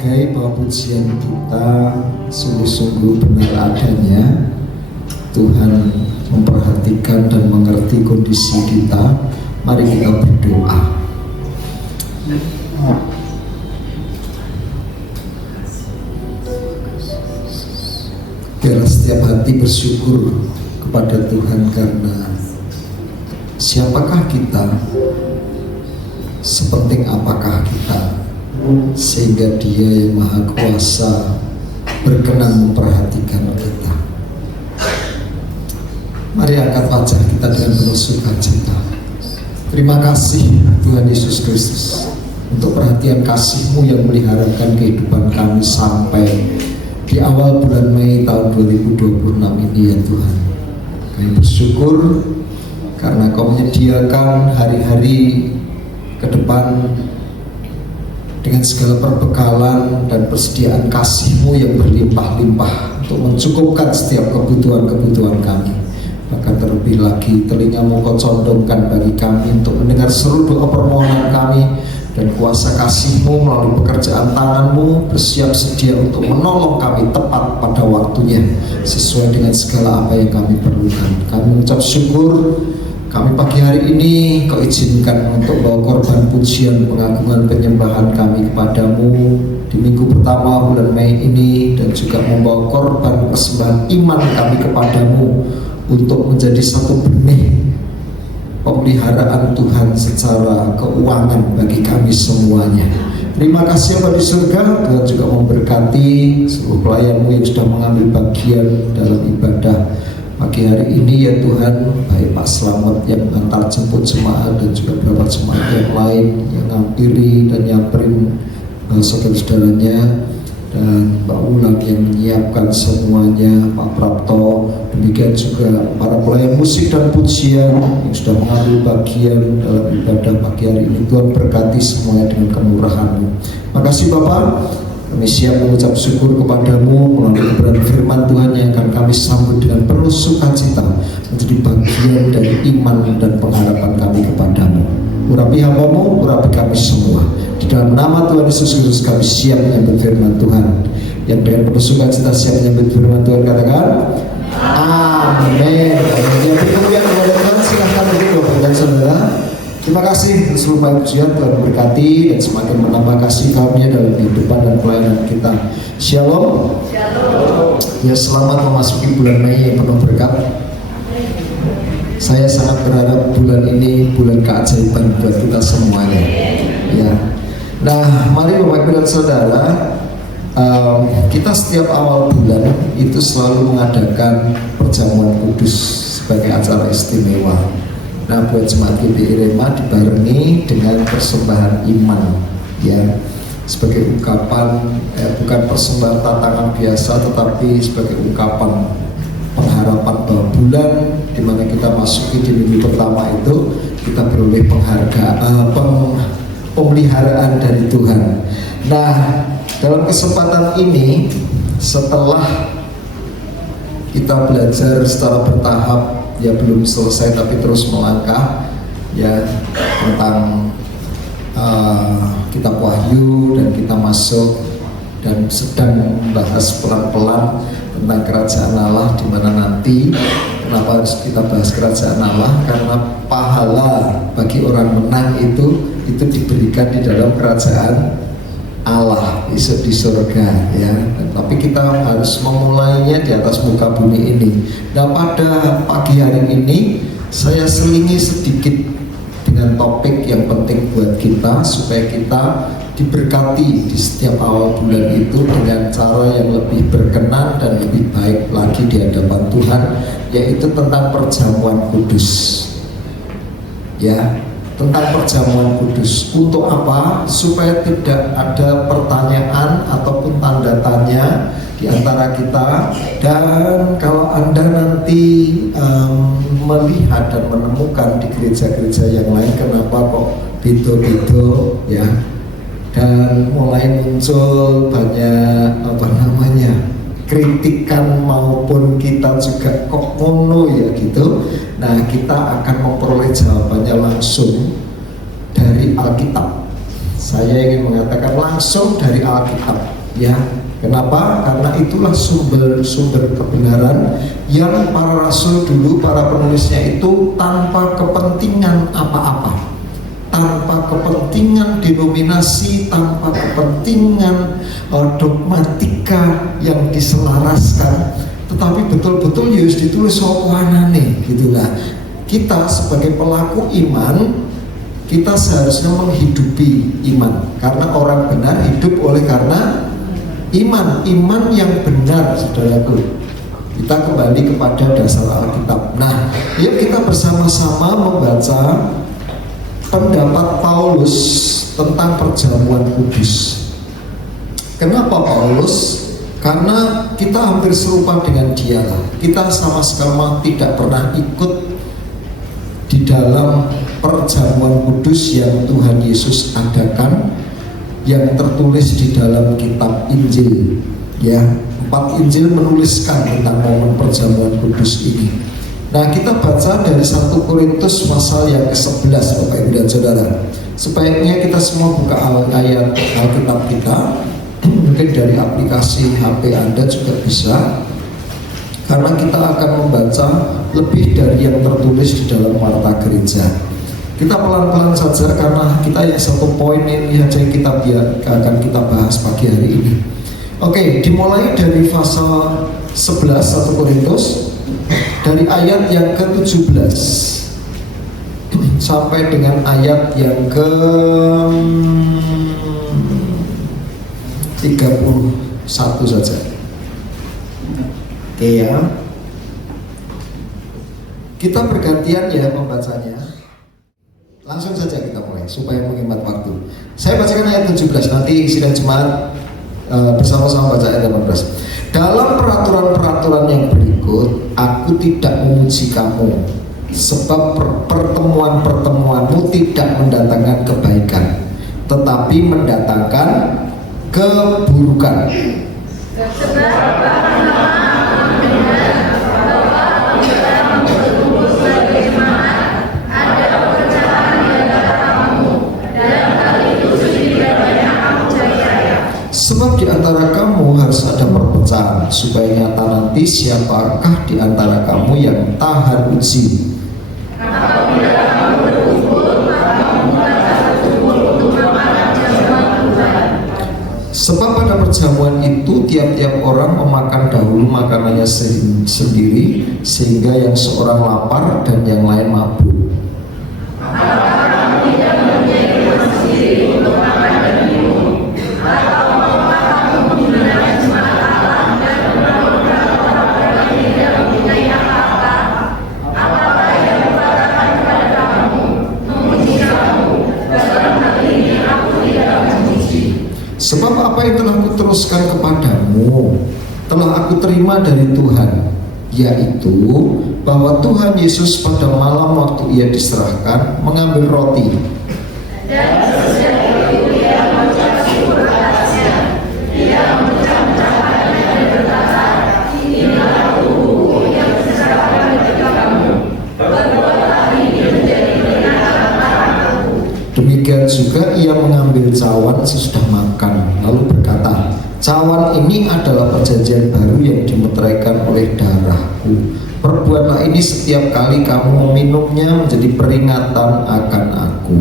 menghargai bahwa pujian kita sungguh-sungguh benar adanya. Tuhan memperhatikan dan mengerti kondisi kita. Mari kita berdoa. Biar setiap hati bersyukur kepada Tuhan, karena siapakah kita, sepenting apakah kita, sehingga Dia yang Maha Kuasa berkenan memperhatikan kita. Mari angkat wajah kita dengan penuh sukacita. Terima kasih Tuhan Yesus Kristus untuk perhatian kasih-Mu yang meliharakan kehidupan kami sampai di awal bulan Mei tahun 2026 ini ya Tuhan. Kami bersyukur karena Kau menyediakan hari-hari ke depan dengan segala perbekalan dan persediaan kasih-Mu yang berlimpah-limpah untuk mencukupkan setiap kebutuhan-kebutuhan kami. Bahkan terlebih lagi telinga-Mu Kau condongkan bagi kami untuk mendengar seluruh doa permohonan kami, dan kuasa kasih-Mu melalui pekerjaan tangan-Mu bersiap sedia untuk menolong kami tepat pada waktunya sesuai dengan segala apa yang kami perlukan. Kami mengucap syukur kami pagi hari ini Kau izinkan untuk bawa korban pujian, pengagungan, penyembahan kami kepadamu di minggu pertama bulan Mei ini, dan juga membawa korban persembahan iman kami kepadamu untuk menjadi satu benih pemeliharaan Tuhan secara keuangan bagi kami semuanya. Terima kasih Bapa di surga. Tuhan juga memberkati seluruh pelayan-Mu yang sudah mengambil bagian dalam ibadah pagi hari ini ya Tuhan. Baik Pak Slamet yang mengantar jemput jemaat, dan juga beberapa jemaat yang lain yang ngampiri dan nyamperin saudara-saudaranya, dan Mbak Ulang yang menyiapkan semuanya, Pak Prapto, demikian juga para pelayan musik dan pujian yang sudah mengambil bagian dalam ibadah pagi hari ini. Tuhan berkati semuanya dengan kemurahan-Mu. Makasih Bapak, kami siap mengucap syukur kepadamu melalui kebenaran firman Tuhan yang akan kami sambut dengan penuh sukacita menjadi bagian dari iman dan pengharapan kami kepadamu. Urapi hamba-Mu, urapi kami semua. Di dalam nama Tuhan Yesus Kristus kami siap menyambut firman Tuhan. Yang dengan penuh sukacita siap menyambut firman Tuhan, katakan amin. Yang berkemuliaan kepada Tuhan, silahkan duduk Bapak dan Saudara. Terima kasih seluruh pujian. Tuhan berkati dan semakin menambah kasih karunia dalam kehidupan dan pelayanan kita. Shalom. Shalom. Ya, selamat memasuki bulan Mei yang penuh berkat. Saya sangat berharap bulan ini bulan keajaiban buat kita semuanya. Ya. Nah, mari Bapak Ibu dan Saudara, kita setiap awal bulan itu selalu mengadakan perjamuan kudus sebagai acara istimewa. Nah, buat jemaat GBI Rema dibarengi dengan persembahan iman, ya, sebagai ungkapan bukan persembahan tantangan biasa, tetapi sebagai ungkapan pengharapan bahwa bulan di mana kita masuki di minggu pertama itu kita beroleh penghargaan, pemeliharaan dari Tuhan. Nah, dalam kesempatan ini setelah kita belajar secara bertahap, ya belum selesai tapi terus melangkah, ya, tentang kitab Wahyu, dan kita masuk dan sedang membahas pelan-pelan tentang kerajaan Allah, di mana nanti kenapa harus kita bahas kerajaan Allah, karena pahala bagi orang menang itu diberikan di dalam kerajaan Allah di surga, ya. Tapi kita harus memulainya di atas muka bumi ini. Nah, pada pagi hari ini saya selingi sedikit dengan topik yang penting buat kita, supaya kita diberkati di setiap awal bulan itu dengan cara yang lebih berkenan dan lebih baik lagi di hadapan Tuhan, yaitu tentang perjamuan kudus, ya, tentang perjamuan kudus. Untuk apa? Supaya tidak ada pertanyaan ataupun tanda tanya di antara kita. Dan kalau Anda nanti melihat dan menemukan di gereja-gereja yang lain, kenapa kok beda-beda, ya, dan mulai muncul banyak kritikan maupun kita juga kok ngono ya gitu. Nah, kita akan memperoleh jawabannya langsung dari Alkitab. Saya ingin mengatakan langsung dari Alkitab, ya. Kenapa? Karena itulah sumber-sumber kebenaran yang para rasul dulu, para penulisnya itu tanpa kepentingan apa-apa, tanpa kepentingan denominasi, tanpa kepentingan dogmatika yang diselaraskan, tetapi betul-betul harus ditulis sopanane gitulah. Kita sebagai pelaku iman, kita seharusnya menghidupi iman, karena orang benar hidup oleh karena iman yang benar, saudaraku. Kita kembali kepada dasar Alkitab. Nah, yuk kita bersama-sama membaca pendapat Paulus tentang perjamuan kudus. Kenapa Paulus? Karena kita hampir serupa dengan dia. Kita sama sekali tidak pernah ikut di dalam perjamuan kudus yang Tuhan Yesus adakan, yang tertulis di dalam kitab Injil, ya. 4 Injil menuliskan tentang momen perjamuan kudus ini. Nah, kita baca dari 1 Korintus pasal yang ke-11, Bapak Ibu dan Saudara. Sebaiknya kita semua buka ayat Alkitab kita, mungkin dari aplikasi HP Anda juga bisa, karena kita akan membaca lebih dari yang tertulis di dalam Warta Gereja. Kita pelan-pelan saja karena kita yang 1 poin ini saja yang akan kita bahas pagi hari ini. Oke, dimulai dari pasal 11 1 Korintus, dari ayat yang ke-17 sampai dengan ayat yang ke-31 saja. Oke ya. Kita bergantian ya membacanya. Langsung saja kita mulai supaya menghemat waktu. Saya bacakan ayat 17, nanti sidang jemaat bersama-sama baca ayat 18. Dalam peraturan-peraturan yang berikut, aku tidak memuji kamu, sebab pertemuan-pertemuanmu tidak mendatangkan kebaikan, tetapi mendatangkan keburukan. Sebab di antara kamu harus ada perpecahan, supaya nyata nanti siapakah di antara kamu yang tahan uji. Apabila kamu berkumpul, maka kamu akan berkumpul untuk memakan jamuan Tuhan. Sebab pada perjamuan itu tiap-tiap orang memakan dahulu makanannya sendiri, sehingga yang seorang lapar dan yang lain mabuk. Sebab apa yang telah kuteruskan kepadamu telah aku terima dari Tuhan, yaitu bahwa Tuhan Yesus pada malam waktu ia diserahkan mengambil roti, dan sesudah itu ia mengucap syukur atasnya, ia mengucap-ucapkannya dan berkata, inilah tubuhku yang diserahkan bagi kamu, berbuatlah ini menjadi peringatan aku. Demikian juga ia mengambil cawan sesudah makan, lalu berkata, cawan ini adalah perjanjian baru yang dimeteraikan oleh darahku. Perbuatlah ini setiap kali kamu meminumnya menjadi peringatan akan aku.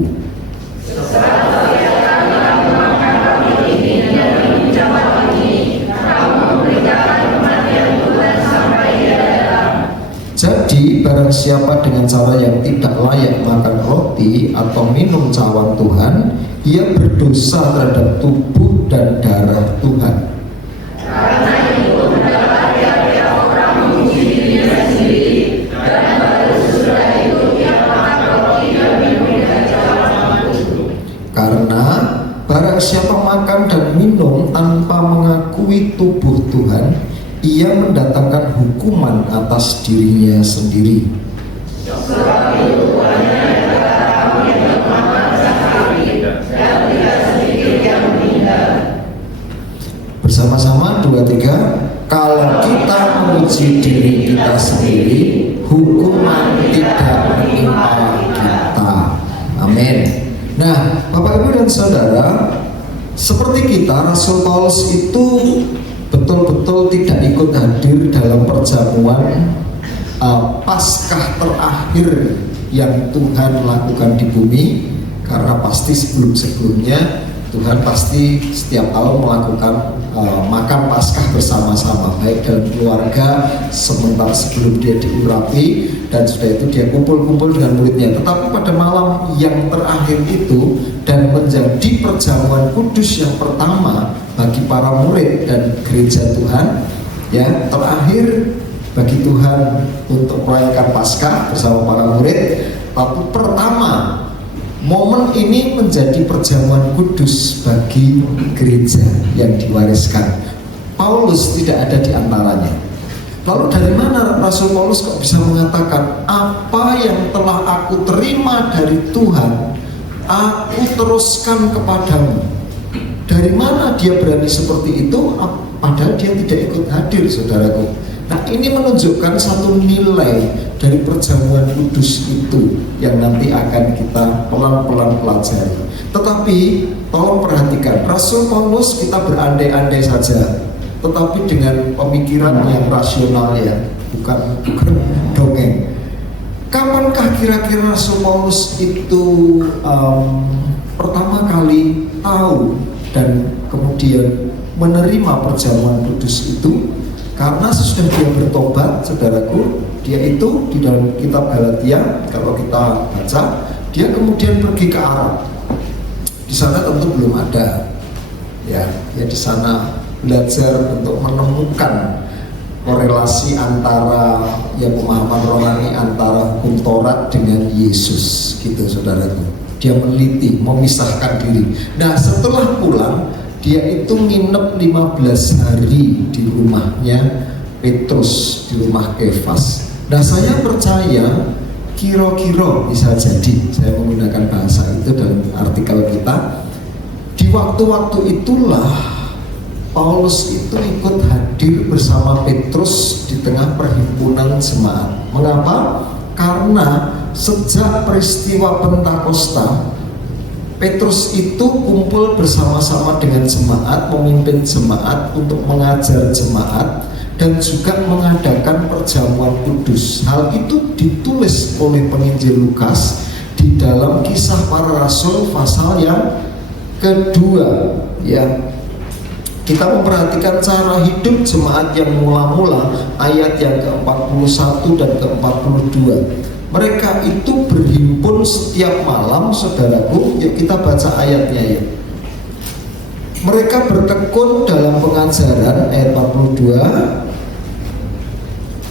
Jadi barang siapa dengan cara yang tidak layak makan roti atau minum cawan Tuhan, ia berdosa terhadap tubuh dan darah Tuhan. Karena itu hendaklah tiap-tiap orang memuji dirinya sendiri, dan baru sesudah itu ia makan roti dan minum dari cawan itu. Karena barang siapa makan dan minum tanpa mengakui tubuh Tuhan, ia mendatangkan hukuman atas dirinya sendiri. Bersama-sama 2-3. Kalau kita memuji diri kita sendiri, hukuman tidak menimpa kita. Amin. Nah, Bapak Ibu dan saudara, seperti kita, Rasul Paulus itu betul-betul tidak ikut hadir dalam perjamuan Paskah terakhir yang Tuhan lakukan di bumi, karena pasti sebelum-sebelumnya Tuhan pasti setiap tahun melakukan makan Paskah bersama-sama, baik dalam keluarga sebentar sebelum dia diurapi, dan sudah itu dia kumpul-kumpul dengan muridnya. Tetapi pada malam yang terakhir itu, dan menjadi perjamuan kudus yang pertama bagi para murid dan gereja Tuhan, ya, terakhir bagi Tuhan untuk merayakan Paskah bersama para murid. Tapi pertama, momen ini menjadi perjamuan kudus bagi gereja yang diwariskan. Paulus tidak ada di antaranya. Lalu dari mana Rasul Paulus kok bisa mengatakan, apa yang telah aku terima dari Tuhan, aku teruskan kepadamu? Dari mana dia berani seperti itu, padahal dia tidak ikut hadir, saudaraku? Nah, ini menunjukkan satu nilai dari perjamuan kudus itu yang nanti akan kita pelan-pelan pelajari. Tetapi tolong perhatikan, Rasul Paulus kita berandai-andai saja, tetapi dengan pemikiran yang rasional, ya, bukan dongeng. Kapankah kira-kira Rasul Paulus itu pertama kali tahu dan kemudian menerima perjamuan kudus itu? Karena sesudah dia bertobat, saudaraku, dia itu di dalam kitab Galatia, kalau kita baca, dia kemudian pergi ke Arab. Di sana tentu belum ada, ya di sana belajar untuk menemukan korelasi antara pemahaman rohani antara hukum Taurat dengan Yesus, gitu, saudaraku. Dia meneliti, memisahkan diri. Nah, setelah pulang, dia itu nginep 15 hari di rumahnya Petrus, di rumah Kefas. Nah, saya percaya kira-kira bisa jadi, saya menggunakan bahasa itu dalam artikel kita, di waktu-waktu itulah Paulus itu ikut hadir bersama Petrus di tengah perhimpunan jemaat. Mengapa? Karena sejak peristiwa Pentakosta, Petrus itu kumpul bersama-sama dengan jemaat, memimpin jemaat untuk mengajar jemaat, dan juga mengadakan perjamuan kudus. Hal itu ditulis oleh penginjil Lukas di dalam Kisah Para Rasul pasal yang kedua, ya. Kita memperhatikan cara hidup jemaat yang mula-mula, ayat yang ke-41 dan ke-42. Mereka itu berhimpun setiap malam, saudaraku. Ya, kita baca ayatnya, ya. Mereka bertekun dalam pengajaran, ayat 42,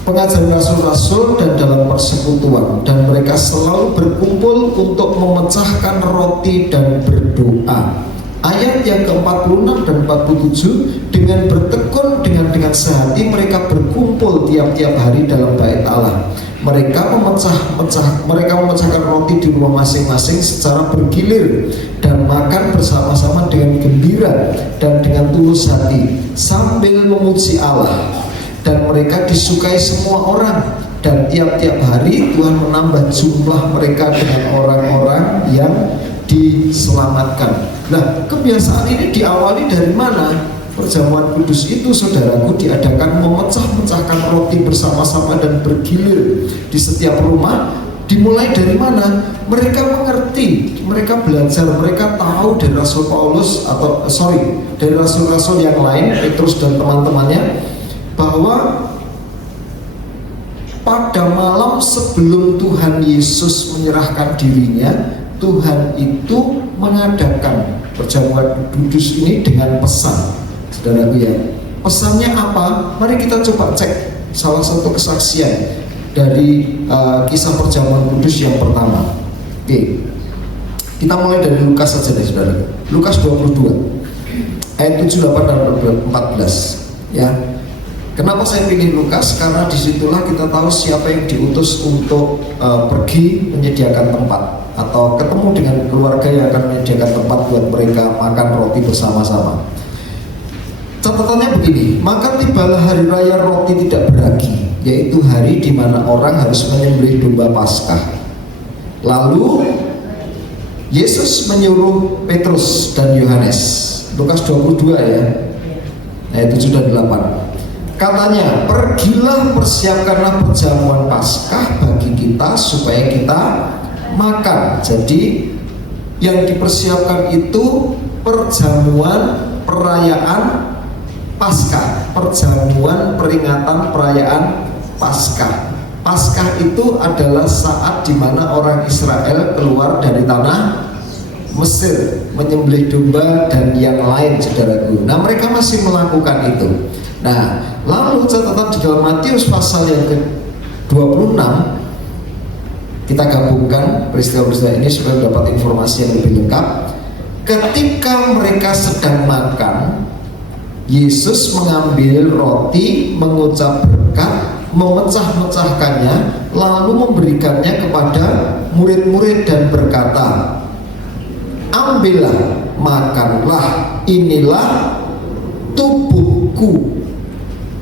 pengajaran rasul-rasul dan dalam persekutuan, dan mereka selalu berkumpul untuk memecahkan roti dan berdoa. Ayat yang ke-46 dan 47, dengan bertekun dengan sehati mereka berkumpul tiap-tiap hari dalam bait Allah. Mereka memecahkan roti di rumah masing-masing secara bergilir dan makan bersama-sama dengan gembira dan dengan tulus hati sambil memuji Allah. Dan mereka disukai semua orang, dan tiap-tiap hari Tuhan menambah jumlah mereka dengan orang-orang yang diselamatkan. Nah, kebiasaan ini diawali dari mana? Perjamuan kudus itu, saudaraku, diadakan memecah-mecahkan roti bersama-sama dan bergilir di setiap rumah. Dimulai dari mana? Mereka mengerti, mereka belajar, mereka tahu dari Rasul Paulus dari rasul-rasul yang lain, Petrus dan teman-temannya, bahwa pada malam sebelum Tuhan Yesus menyerahkan dirinya, Tuhan itu mengadakan perjamuan kudus ini dengan pesan. Saudaraku, ya, pesannya apa? Mari kita coba cek salah satu kesaksian dari kisah perjamuan kudus yang pertama. Oke, kita mulai dari Lukas saja deh, saudara. Lukas 22 ayat 78 dan 14, ya. Kenapa saya pilih Lukas? Karena disitulah kita tahu siapa yang diutus untuk pergi menyediakan tempat, atau ketemu dengan keluarga yang akan menyediakan tempat buat mereka makan roti bersama-sama. Catatannya begini, maka tibalah hari raya roti tidak beragi, yaitu hari di mana orang harus menyembelih domba Paskah. Lalu Yesus menyuruh Petrus dan Yohanes, Lukas 22 ya, ayat 7 dan 8. Katanya, pergilah persiapkanlah perjamuan Paskah bagi kita supaya kita makan. Jadi yang dipersiapkan itu perjamuan perayaan Paskah, perjamuan peringatan perayaan Paskah. Paskah itu adalah saat di mana orang Israel keluar dari tanah Mesir, menyembelih domba dan yang lain, saudaraku. Nah, mereka masih melakukan itu. Nah, lalu catatan di dalam Matius pasal yang ke-26, kita gabungkan peristiwa-peristiwa ini supaya mendapat informasi yang lebih lengkap. Ketika mereka sedang makan, Yesus mengambil roti, mengucap berkat, memecah-mecahkannya, lalu memberikannya kepada murid-murid dan berkata, ambillah, makanlah, inilah tubuhku.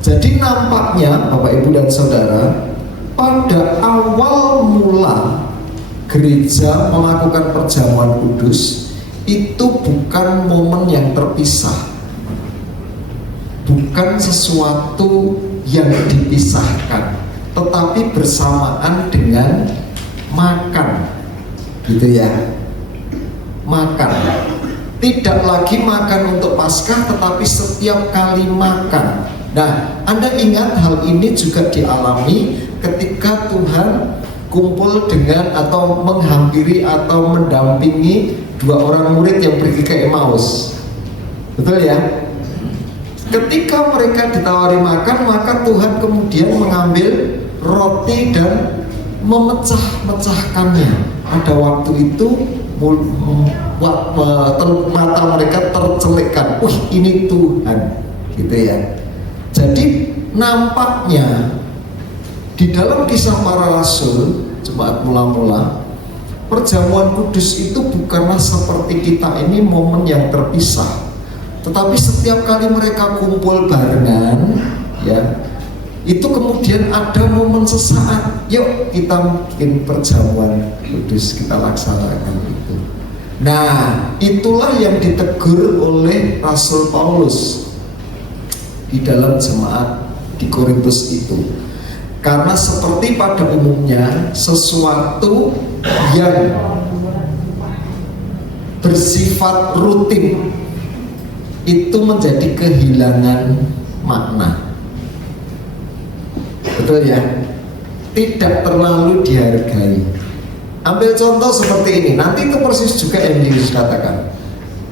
Jadi nampaknya Bapak Ibu dan Saudara, pada awal mula gereja melakukan perjamuan kudus itu bukan momen yang terpisah, bukan sesuatu yang dipisahkan, tetapi bersamaan dengan makan, gitu ya. Makan, tidak lagi makan untuk Paskah, tetapi setiap kali makan. Nah, Anda ingat hal ini juga dialami ketika Tuhan kumpul dengan atau menghampiri atau mendampingi dua orang murid yang pergi ke Emmaus, betul ya? Ketika mereka ditawari makan, maka Tuhan kemudian mengambil roti dan memecah-mecahkannya. Pada waktu itu mata mereka tercelikkan, wih, ini Tuhan, gitu ya. Jadi nampaknya di dalam Kisah Para Rasul, jemaat mula-mula, perjamuan kudus itu bukanlah seperti kita ini momen yang terpisah, tetapi setiap kali mereka kumpul barengan, ya, itu kemudian ada momen sesaat, yuk kita bikin perjamuan kudus, kita laksanakan itu. Nah, itulah yang ditegur oleh Rasul Paulus di dalam jemaat di Korintus itu. Karena seperti pada umumnya, sesuatu yang bersifat rutin itu menjadi kehilangan makna. Betul ya? Tidak terlalu dihargai. Ambil contoh seperti ini. Nanti itu persis juga yang Yesus katakan.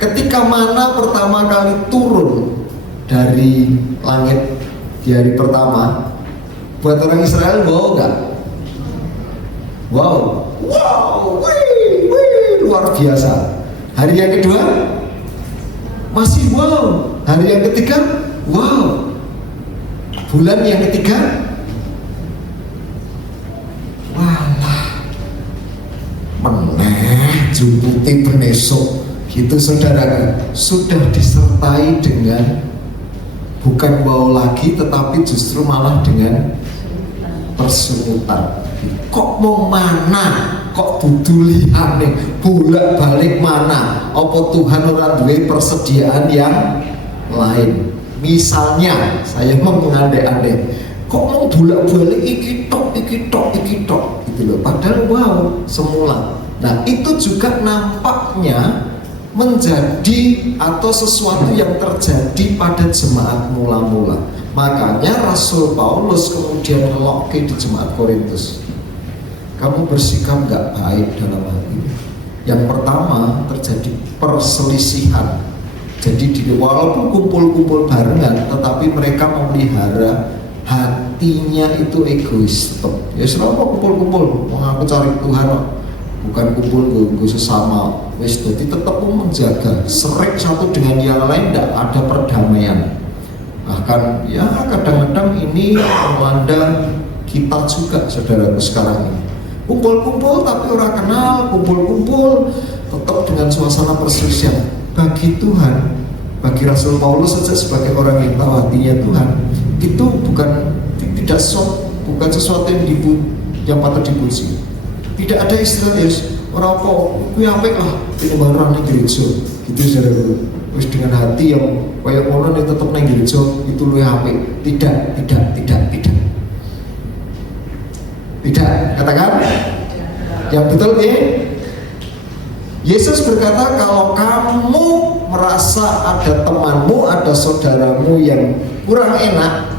Ketika mana pertama kali turun dari langit di hari pertama, buat orang Israel wow enggak? Wow, luar biasa. Hari yang kedua masih wow. Hari yang ketiga wow. Bulan yang ketiga, walah, meneh jumputi benesok, gitu saudara. Sudah disertai dengan bukan wow lagi, tetapi justru malah dengan persungutan. Kok mau mana? Kok budulihane bolak-balik mana? Apa Tuhan ora duwe persediaan yang lain? Misalnya saya mau mengandai-andai, kok mau bolak-balik iki tok gitu loh. Padahal wow semula. Nah, itu juga nampaknya menjadi atau sesuatu yang terjadi pada jemaat mula-mula. Makanya Rasul Paulus kemudian ngelokke di jemaat Korintus, kamu bersikap gak baik dalam hal ini. Yang pertama, terjadi perselisihan. Jadi walaupun kumpul-kumpul barengan, tetapi mereka memelihara hatinya itu egois. Ya selama kumpul-kumpul, mengaku cari Tuhan, bukan kumpul gue sesama. Wis jadi tetap menjaga serik satu dengan yang lain, tidak ada perdamaian. Bahkan ya kadang-kadang ini melanda kita juga, saudaraku sekarang ini. Kumpul-kumpul tapi orang kenal, kumpul-kumpul tetap dengan suasana perselisihan. Bagi Tuhan, bagi Rasul Paulus saja sebagai orang yang tahu hatinya Tuhan, itu bukan sesuatu yang patut dipuji. Tidak ada istilah Ora apa, kuwi apik lah tinimbang orang ning gereja. Gitu saudara. Wis dengan hati yang kaya ngono nek tetep ning gereja itu luwih apik. Tidak. Tidak, katakan. Yang betul ya. Yesus berkata, kalau kamu merasa ada temanmu, ada saudaramu yang kurang enak,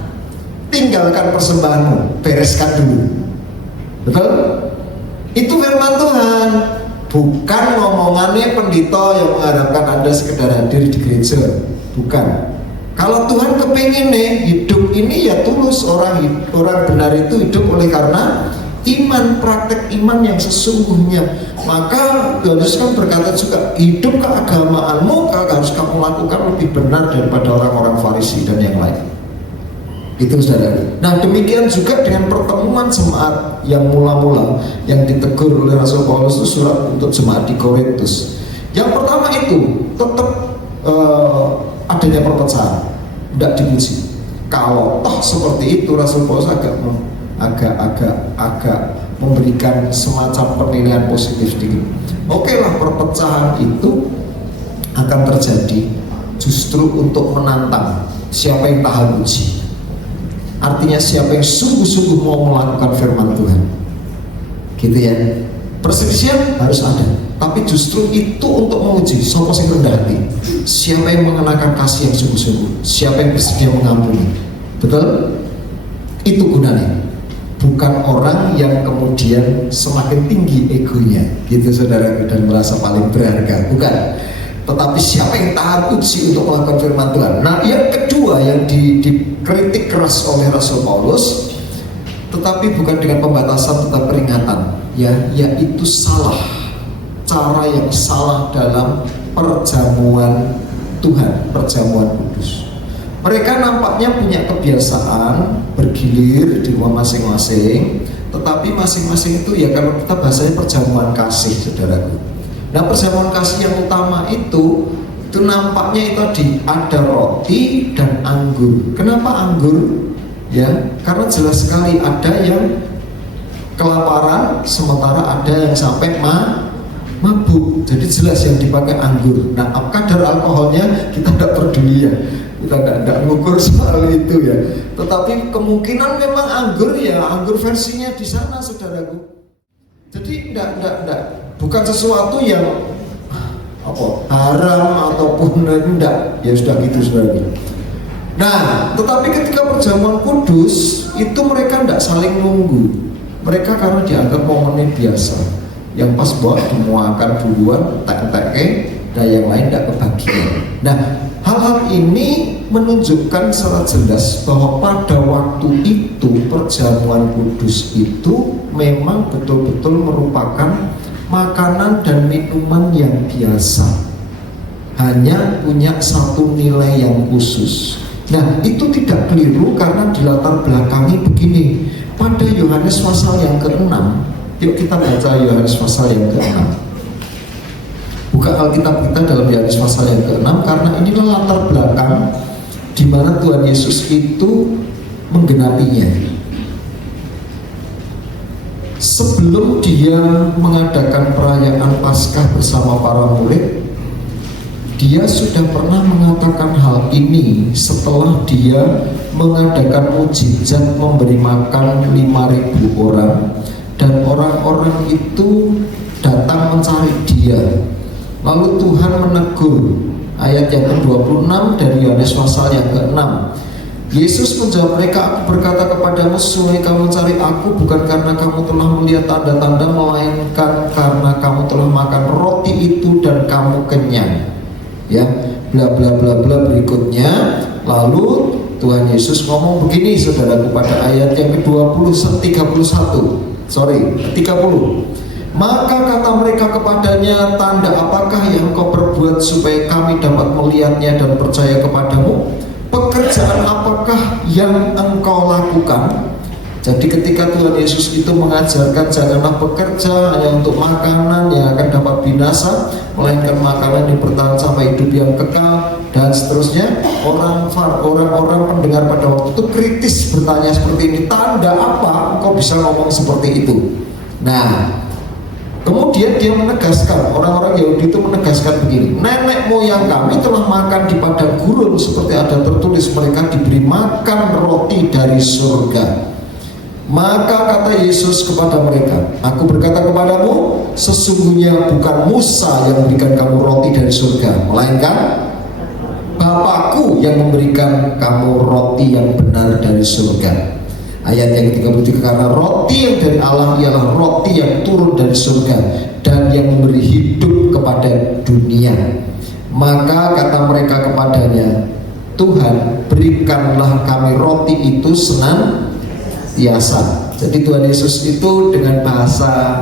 tinggalkan persembahanmu, bereskan dulu. Betul? Itu firman Tuhan, bukan ngomongannya pendeta yang mengharapkan Anda sekedar hadir di gereja. Bukan. Kalau Tuhan kepingin nih hidup ini ya tulus, orang benar itu hidup oleh karena iman, praktek iman yang sesungguhnya. Maka Yesus kan berkata juga, hidup keagamaanmu harus kamu lakukan lebih benar daripada orang-orang Farisi dan yang lain. Itu saudara. Nah demikian juga dengan pertemuan jemaat yang mula-mula yang ditegur oleh Rasul Paulus itu surat untuk jemaat di Korintus. Yang pertama itu tetap adanya perpecahan, tidak dipuji. Kalau toh seperti itu Rasul Paulus agak memberikan semacam penilaian positif sedikit. Oke lah, perpecahan itu akan terjadi justru untuk menantang siapa yang tahan uji. Artinya siapa yang sungguh-sungguh mau melakukan firman Tuhan, gitu ya. Perselisihan harus ada, tapi justru itu untuk menguji siapa yang rendah hati, siapa yang mengenakan kasih yang sungguh-sungguh, siapa yang bersedia mengampuni. Betul? Itu gunanya. Bukan orang yang kemudian semakin tinggi egonya, gitu saudara, dan merasa paling berharga. Bukan. Tetapi siapa yang tahan uji untuk melakukan firman Tuhan. Nah yang kedua yang dikritik keras oleh Rasul Paulus, tetapi bukan dengan pembatasan tetapi peringatan, yaitu salah, cara yang salah dalam perjamuan Tuhan, perjamuan kudus. Mereka nampaknya punya kebiasaan bergilir di rumah masing-masing, tetapi masing-masing itu ya kalau kita bahasanya perjamuan kasih, saudaraku. Nah perjamuan kasih yang utama itu nampaknya itu tadi ada roti dan anggur. Kenapa anggur? Ya, karena jelas sekali ada yang kelaparan, sementara ada yang sampai mabuk. Jadi jelas yang dipakai anggur. Nah kadar alkoholnya kita tidak peduli ya, kita tidak mengukur soal itu ya. Tetapi kemungkinan memang anggur ya, anggur versinya di sana, saudaraku. Jadi tidak. Bukan sesuatu yang haram ataupun tidak, ya sudah gitu saudara. Nah, tetapi ketika perjamuan kudus itu mereka tidak saling nunggu. Mereka karena dianggap momennya biasa, yang pas buat dimuakan duluan, tek-teknya, dan yang lain tidak kebagian. Nah, hal-hal ini menunjukkan secara jelas bahwa pada waktu itu perjamuan kudus itu memang betul-betul merupakan makanan dan minuman yang biasa, hanya punya satu nilai yang khusus. Nah itu tidak keliru karena di latar belakangi begini. Pada Yohanes pasal yang ke-6, yuk kita baca Yohanes pasal yang ke-6. Buka Alkitab kita dalam Yohanes pasal yang ke-6, karena inilah latar belakang di mana Tuhan Yesus itu menggenapinya. Sebelum dia mengadakan perayaan Paskah bersama para murid, dia sudah pernah mengatakan hal ini setelah dia mengadakan mukjizat memberi makan 5.000 orang, dan orang-orang itu datang mencari dia. Lalu Tuhan menegur, ayat yang ke-26 dari Yohanes pasal yang ke-6. Yesus menjawab mereka, aku berkata kepadamu, sesungguhnya kamu mencari aku bukan karena kamu telah melihat tanda-tanda, melainkan karena kamu telah makan roti itu dan kamu kenyang. Ya, bla bla bla bla berikutnya. Lalu Tuhan Yesus ngomong begini, saudaraku, pada ayat yang ke-30. Maka kata mereka kepadanya, tanda apakah yang kau perbuat supaya kami dapat melihatnya dan percaya kepadamu? Pekerjaan apakah yang engkau lakukan? Jadi ketika Tuhan Yesus itu mengajarkan janganlah bekerja hanya untuk makanan yang akan dapat binasa, melainkan makanan yang bertahan sampai hidup yang kekal, dan seterusnya. Orang-orang pendengar pada waktu itu kritis bertanya seperti ini, tanda apa engkau bisa ngomong seperti itu? Nah, Kemudian dia menegaskan, orang-orang Yahudi itu menegaskan begini, nenek moyang kami telah makan di padang gurun, seperti ada tertulis mereka diberi makan roti dari surga. Maka kata Yesus kepada mereka, aku berkata kepadamu, sesungguhnya bukan Musa yang memberikan kamu roti dari surga, melainkan Bapakku yang memberikan kamu roti yang benar dari surga. Ayat yang ke-33, karena roti yang dari Allah ialah roti yang turun dari surga dan yang memberi hidup kepada dunia. Maka kata mereka kepadanya, Tuhan, berikanlah kami roti itu senantiasa. Jadi Tuhan Yesus itu dengan bahasa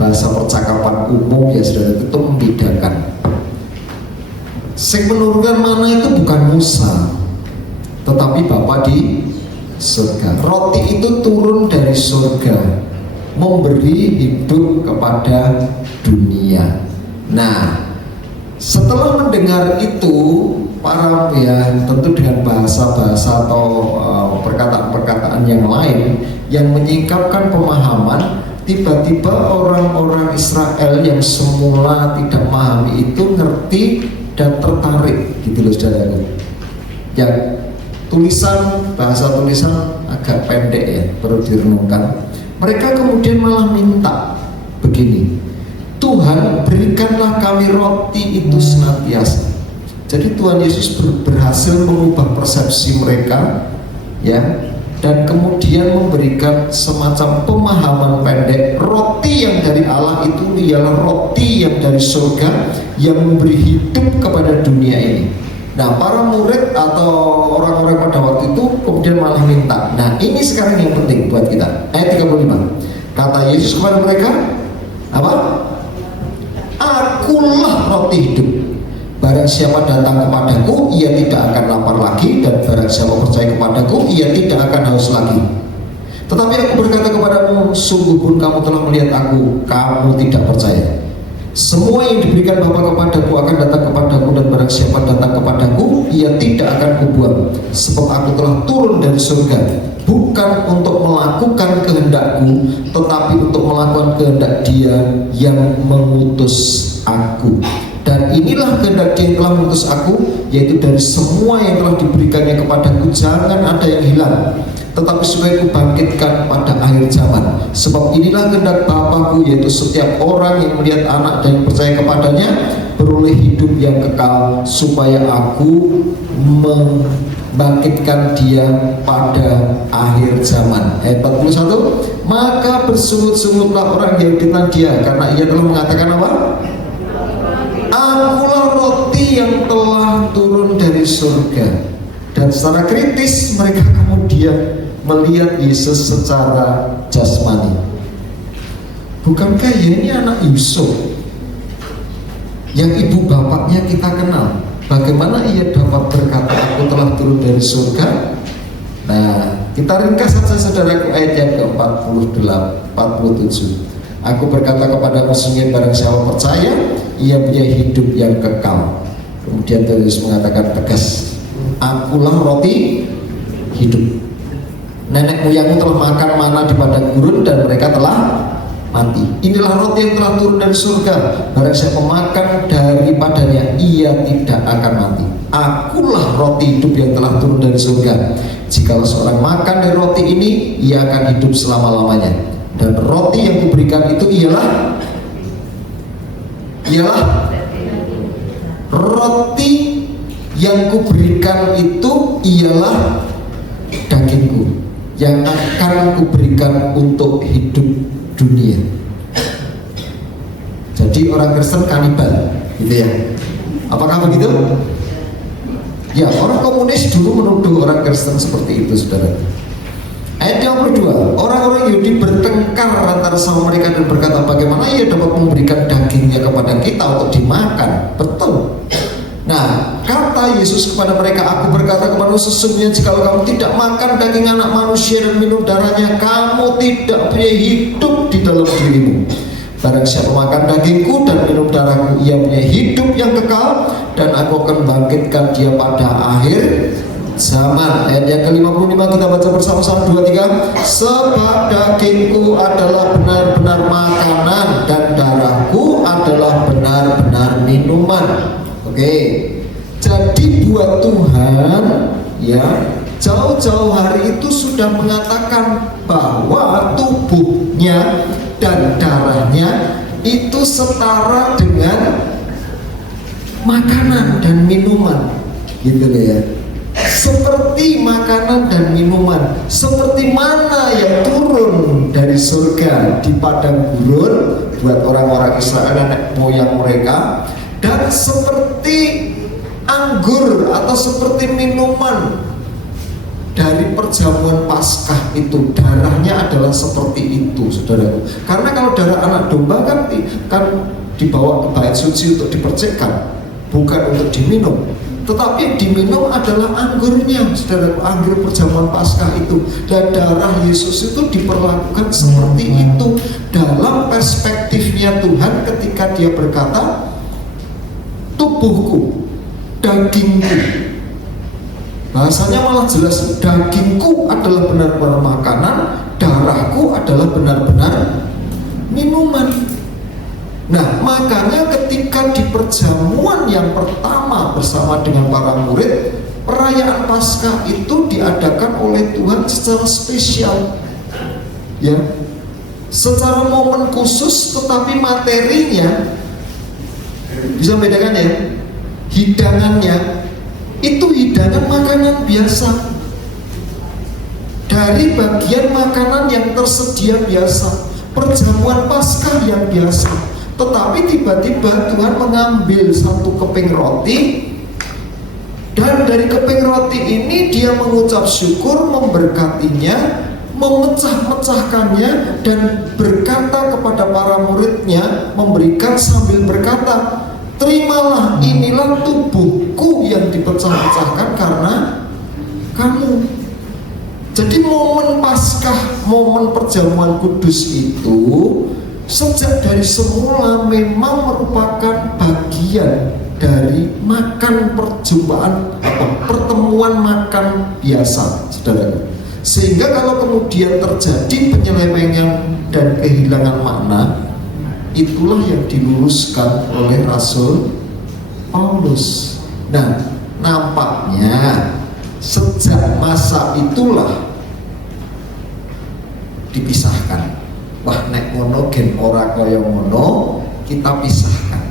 bahasa percakapan umum ya saudara, itu membedakan. Yang menurunkan mana itu bukan Musa, tetapi Bapa di surga. Roti itu turun dari surga, memberi hidup kepada dunia. Nah, setelah mendengar itu, para tentu dengan bahasa-bahasa atau perkataan-perkataan yang lain yang menyingkapkan pemahaman, tiba-tiba orang-orang Israel yang semula tidak memahami itu ngerti dan tertarik gitu loh saudara. Ya, bahasa tulisan agak pendek ya, perlu direnungkan. Mereka kemudian malah minta begini, Tuhan, berikanlah kami roti itu senantiasa. Jadi Tuhan Yesus berhasil mengubah persepsi mereka ya, dan kemudian memberikan semacam pemahaman pendek, roti yang dari Allah itu ialah roti yang dari surga yang memberi hidup kepada dunia ini. Nah, para murid atau orang-orang pada waktu itu kemudian malah minta. Nah, ini sekarang yang penting buat kita. Ayat 35. Kata Yesus kepada mereka, apa? Akulah roti hidup. Barang siapa datang kepadaku, ia tidak akan lapar lagi, dan barang siapa percaya kepadaku, ia tidak akan haus lagi. Tetapi aku berkata kepadamu, sungguh pun kamu telah melihat aku, kamu tidak percaya. Semua yang diberikan Bapa kepadaku akan datang kepadaku, dan barang siapa datang kepadaku, ia tidak akan kubuang. Sebab aku telah turun dari surga, bukan untuk melakukan kehendakku, tetapi untuk melakukan kehendak Dia yang mengutus aku. Dan inilah kehendak Dia yang telah mengutus aku, yaitu dari semua yang telah diberikannya kepadaku jangan ada yang hilang, tetapi supaya kubangkitkan pada akhir zaman. Sebab inilah kehendak Bapa-Ku, yaitu setiap orang yang melihat anak dan percaya kepadanya beroleh hidup yang kekal, supaya aku membangkitkan dia pada akhir zaman. Ayat 41, maka bersungut-sungutlah orang Yahudi tentang dia, karena ia telah mengatakan apa? Akulah roti yang telah turun dari surga. Dan secara kritis mereka kemudian melihat Yesus secara jasmani. Bukankah ya ini anak Yusuf yang ibu bapaknya kita kenal? Bagaimana ia dapat berkata aku telah turun dari surga? Nah, kita ringkas saja saudaraku ayat yang ke-47. Aku berkata kepadamu, sungguh barang siapa percaya, ia punya hidup yang kekal. Kemudian Yesus mengatakan tegas, akulah roti hidup. Nenek moyangmu telah makan mana di padang gurun dan mereka telah mati. Inilah roti yang telah turun dari surga. Barang siapa makan daripadanya, ia tidak akan mati. Akulah roti hidup yang telah turun dari surga. Jikalau seorang makan dari roti ini, ia akan hidup selama-lamanya. Dan roti yang kuberikan itu ialah roti yang kuberikan itu ialah dagingku yang akan kuberikan untuk hidup dunia. Jadi orang Kristen kanibal, gitu ya? Apakah begitu? Ya, orang komunis dulu menuduh orang Kristen seperti itu, saudara. Ayat yang kedua, orang-orang Yahudi bertengkar antara sama mereka dan berkata, bagaimana ia dapat memberikan dagingnya kepada kita untuk dimakan? Betul. Nah, kata Yesus kepada mereka, aku berkata kepadamu, sesungguhnya jikalau kamu tidak makan daging anak manusia dan minum darahnya, kamu tidak punya hidup di dalam dirimu. Barang siapa makan dagingku dan minum darahku, ia punya hidup yang kekal, dan aku akan bangkitkan dia pada akhir zaman. Ayat yang ke-55 kita baca bersama-sama 2, 3. Sebab dagingku adalah benar-benar makanan dan darahku adalah benar-benar minuman. Oke. Jadi buat Tuhan ya, jauh-jauh hari itu sudah mengatakan bahwa tubuhnya dan darahnya itu setara dengan makanan dan minuman, gitu ya. Seperti makanan dan minuman, seperti mana yang turun dari surga di padang gurun buat orang-orang Israel nenek moyang mereka, dan seperti anggur atau seperti minuman dari perjamuan Paskah itu, darahnya adalah seperti itu, saudaraku. Karena kalau darah anak domba kan dibawa ke bait suci untuk dipercikkan, bukan untuk diminum. Tetapi diminum adalah anggurnya, saudaraku, anggur perjamuan Paskah itu. Dan darah Yesus itu diperlakukan seperti itu dalam perspektifnya Tuhan ketika dia berkata, tubuhku, dagingku. Bahasanya malah jelas, dagingku adalah benar-benar makanan, darahku adalah benar-benar minuman. Nah, makanya ketika di perjamuan yang pertama bersama dengan para murid, perayaan Paskah itu diadakan oleh Tuhan secara spesial, ya, secara momen khusus, tetapi materinya bisa bedakan ya. Hidangannya itu hidangan makanan biasa, dari bagian makanan yang tersedia biasa, perjamuan Paskah yang biasa. Tetapi tiba-tiba Tuhan mengambil satu keping roti, dan dari keping roti ini dia mengucap syukur, memberkatinya, memecah-mecahkannya, dan berkata kepada para muridnya, memberikan sambil berkata, terimalah, inilah tubuhku yang dipecah-pecahkan karena kamu. Jadi momen Paskah, momen perjamuan kudus itu sejak dari semula memang merupakan bagian dari makan perjumpaan, pertemuan makan biasa, saudara. Sehingga kalau kemudian terjadi penyelewengan dan kehilangan makna, itulah yang diluruskan oleh Rasul Paulus. Nah, nampaknya sejak masa itulah dipisahkan. Wah, nek ngono gen ora kaya ngono, kita pisahkan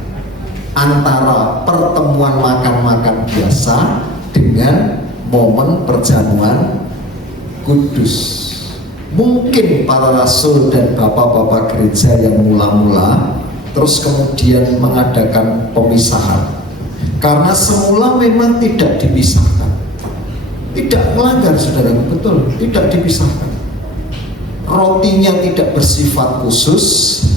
antara pertemuan makan-makan biasa dengan momen perjamuan kudus. Mungkin para rasul dan bapak-bapak gereja yang mula-mula terus kemudian mengadakan pemisahan, karena semula memang tidak dipisahkan, tidak melanggar, saudara, betul, tidak dipisahkan. Rotinya tidak bersifat khusus,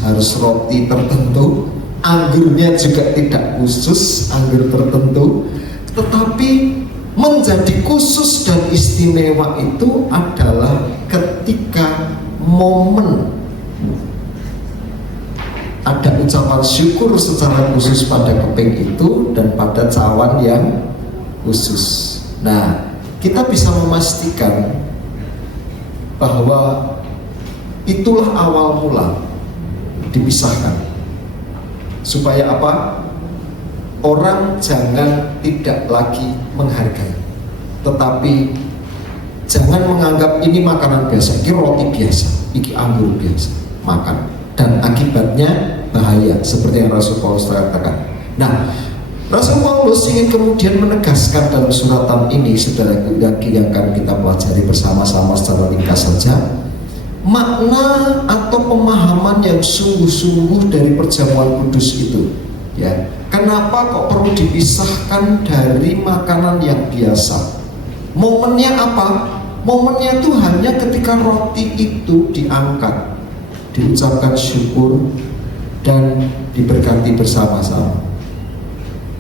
harus roti tertentu. Anggurnya juga tidak khusus, anggur tertentu. Tetapi menjadi khusus dan istimewa itu adalah ketika momen ada ucapan syukur secara khusus pada keping itu dan pada cawan yang khusus. Nah, kita bisa memastikan bahwa itulah awal mula dipisahkan. Supaya apa? Orang jangan tidak lagi menghargai, tetapi jangan menganggap ini makanan biasa, ini roti biasa, ini anggur biasa, makan. Dan akibatnya bahaya, seperti yang Rasul Paulus katakan. Nah, Rasul Paulus ingin kemudian menegaskan dalam suratan ini, saudara, yang akan kita pelajari bersama-sama secara ringkas saja, makna atau pemahaman yang sungguh-sungguh dari perjamuan kudus itu, ya. Kenapa kok perlu dipisahkan dari makanan yang biasa? Momennya apa? Momennya itu hanya ketika roti itu diangkat, diucapkan syukur dan diberkati bersama-sama.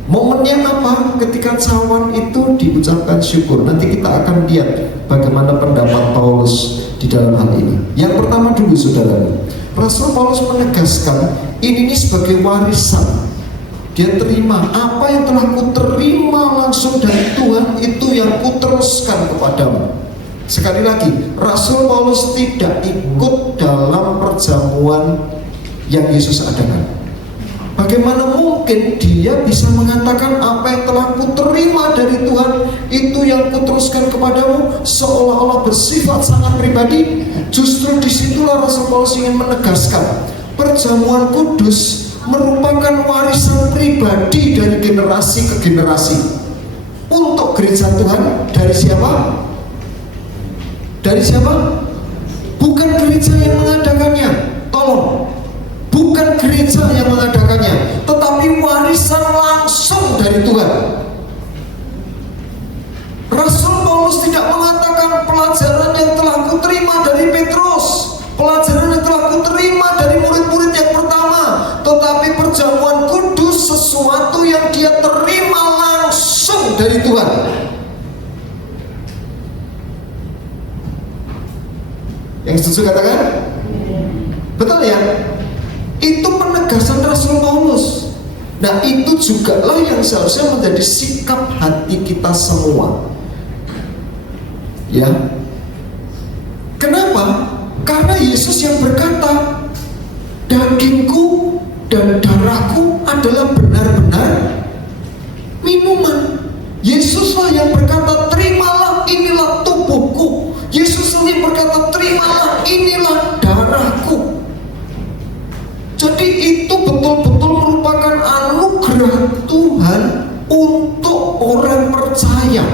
Momennya apa? Ketika cawan itu diucapkan syukur. Nanti kita akan lihat bagaimana pendapat Paulus di dalam hal ini. Yang pertama dulu, saudara, Rasul Paulus menegaskan ini sebagai warisan Dia terima apa yang telah kuterima langsung dari Tuhan, itu yang kuteruskan kepadamu. Sekali lagi, Rasul Paulus tidak ikut dalam perjamuan yang Yesus adakan. Bagaimana mungkin dia bisa mengatakan apa yang telah kuterima dari Tuhan itu yang kuteruskan kepadamu, seolah-olah bersifat sangat pribadi? Justru disitulah Rasul Paulus ingin menegaskan, perjamuan kudus merupakan warisan pribadi dari generasi ke generasi. Untuk gereja Tuhan, dari siapa? Dari siapa? Bukan gereja yang mengadakannya. Tolong, bukan gereja yang mengadakannya, tetapi warisan langsung dari Tuhan. Rasul Paulus tidak mengatakan pelajaran yang telah kuterima dari Petrus, pelajaran yang telah kuterima dari murid-murid yang pertama, tetapi perjamuan kudus sesuatu yang dia terima langsung dari Tuhan. Yang setuju katakan? Betul ya? Itu penegasan Rasul Paulus. Nah, itu juga lah yang seharusnya menjadi sikap hati kita semua. Ya. Kenapa? Karena Yesus yang berkata, dagingku dan darahku adalah benar-benar minuman. Yesuslah yang berkata, terimalah, inilah tubuhku. Yesus sendiri berkata, terimalah, inilah darahku. Jadi itu betul-betul merupakan anugerah Tuhan untuk orang percaya.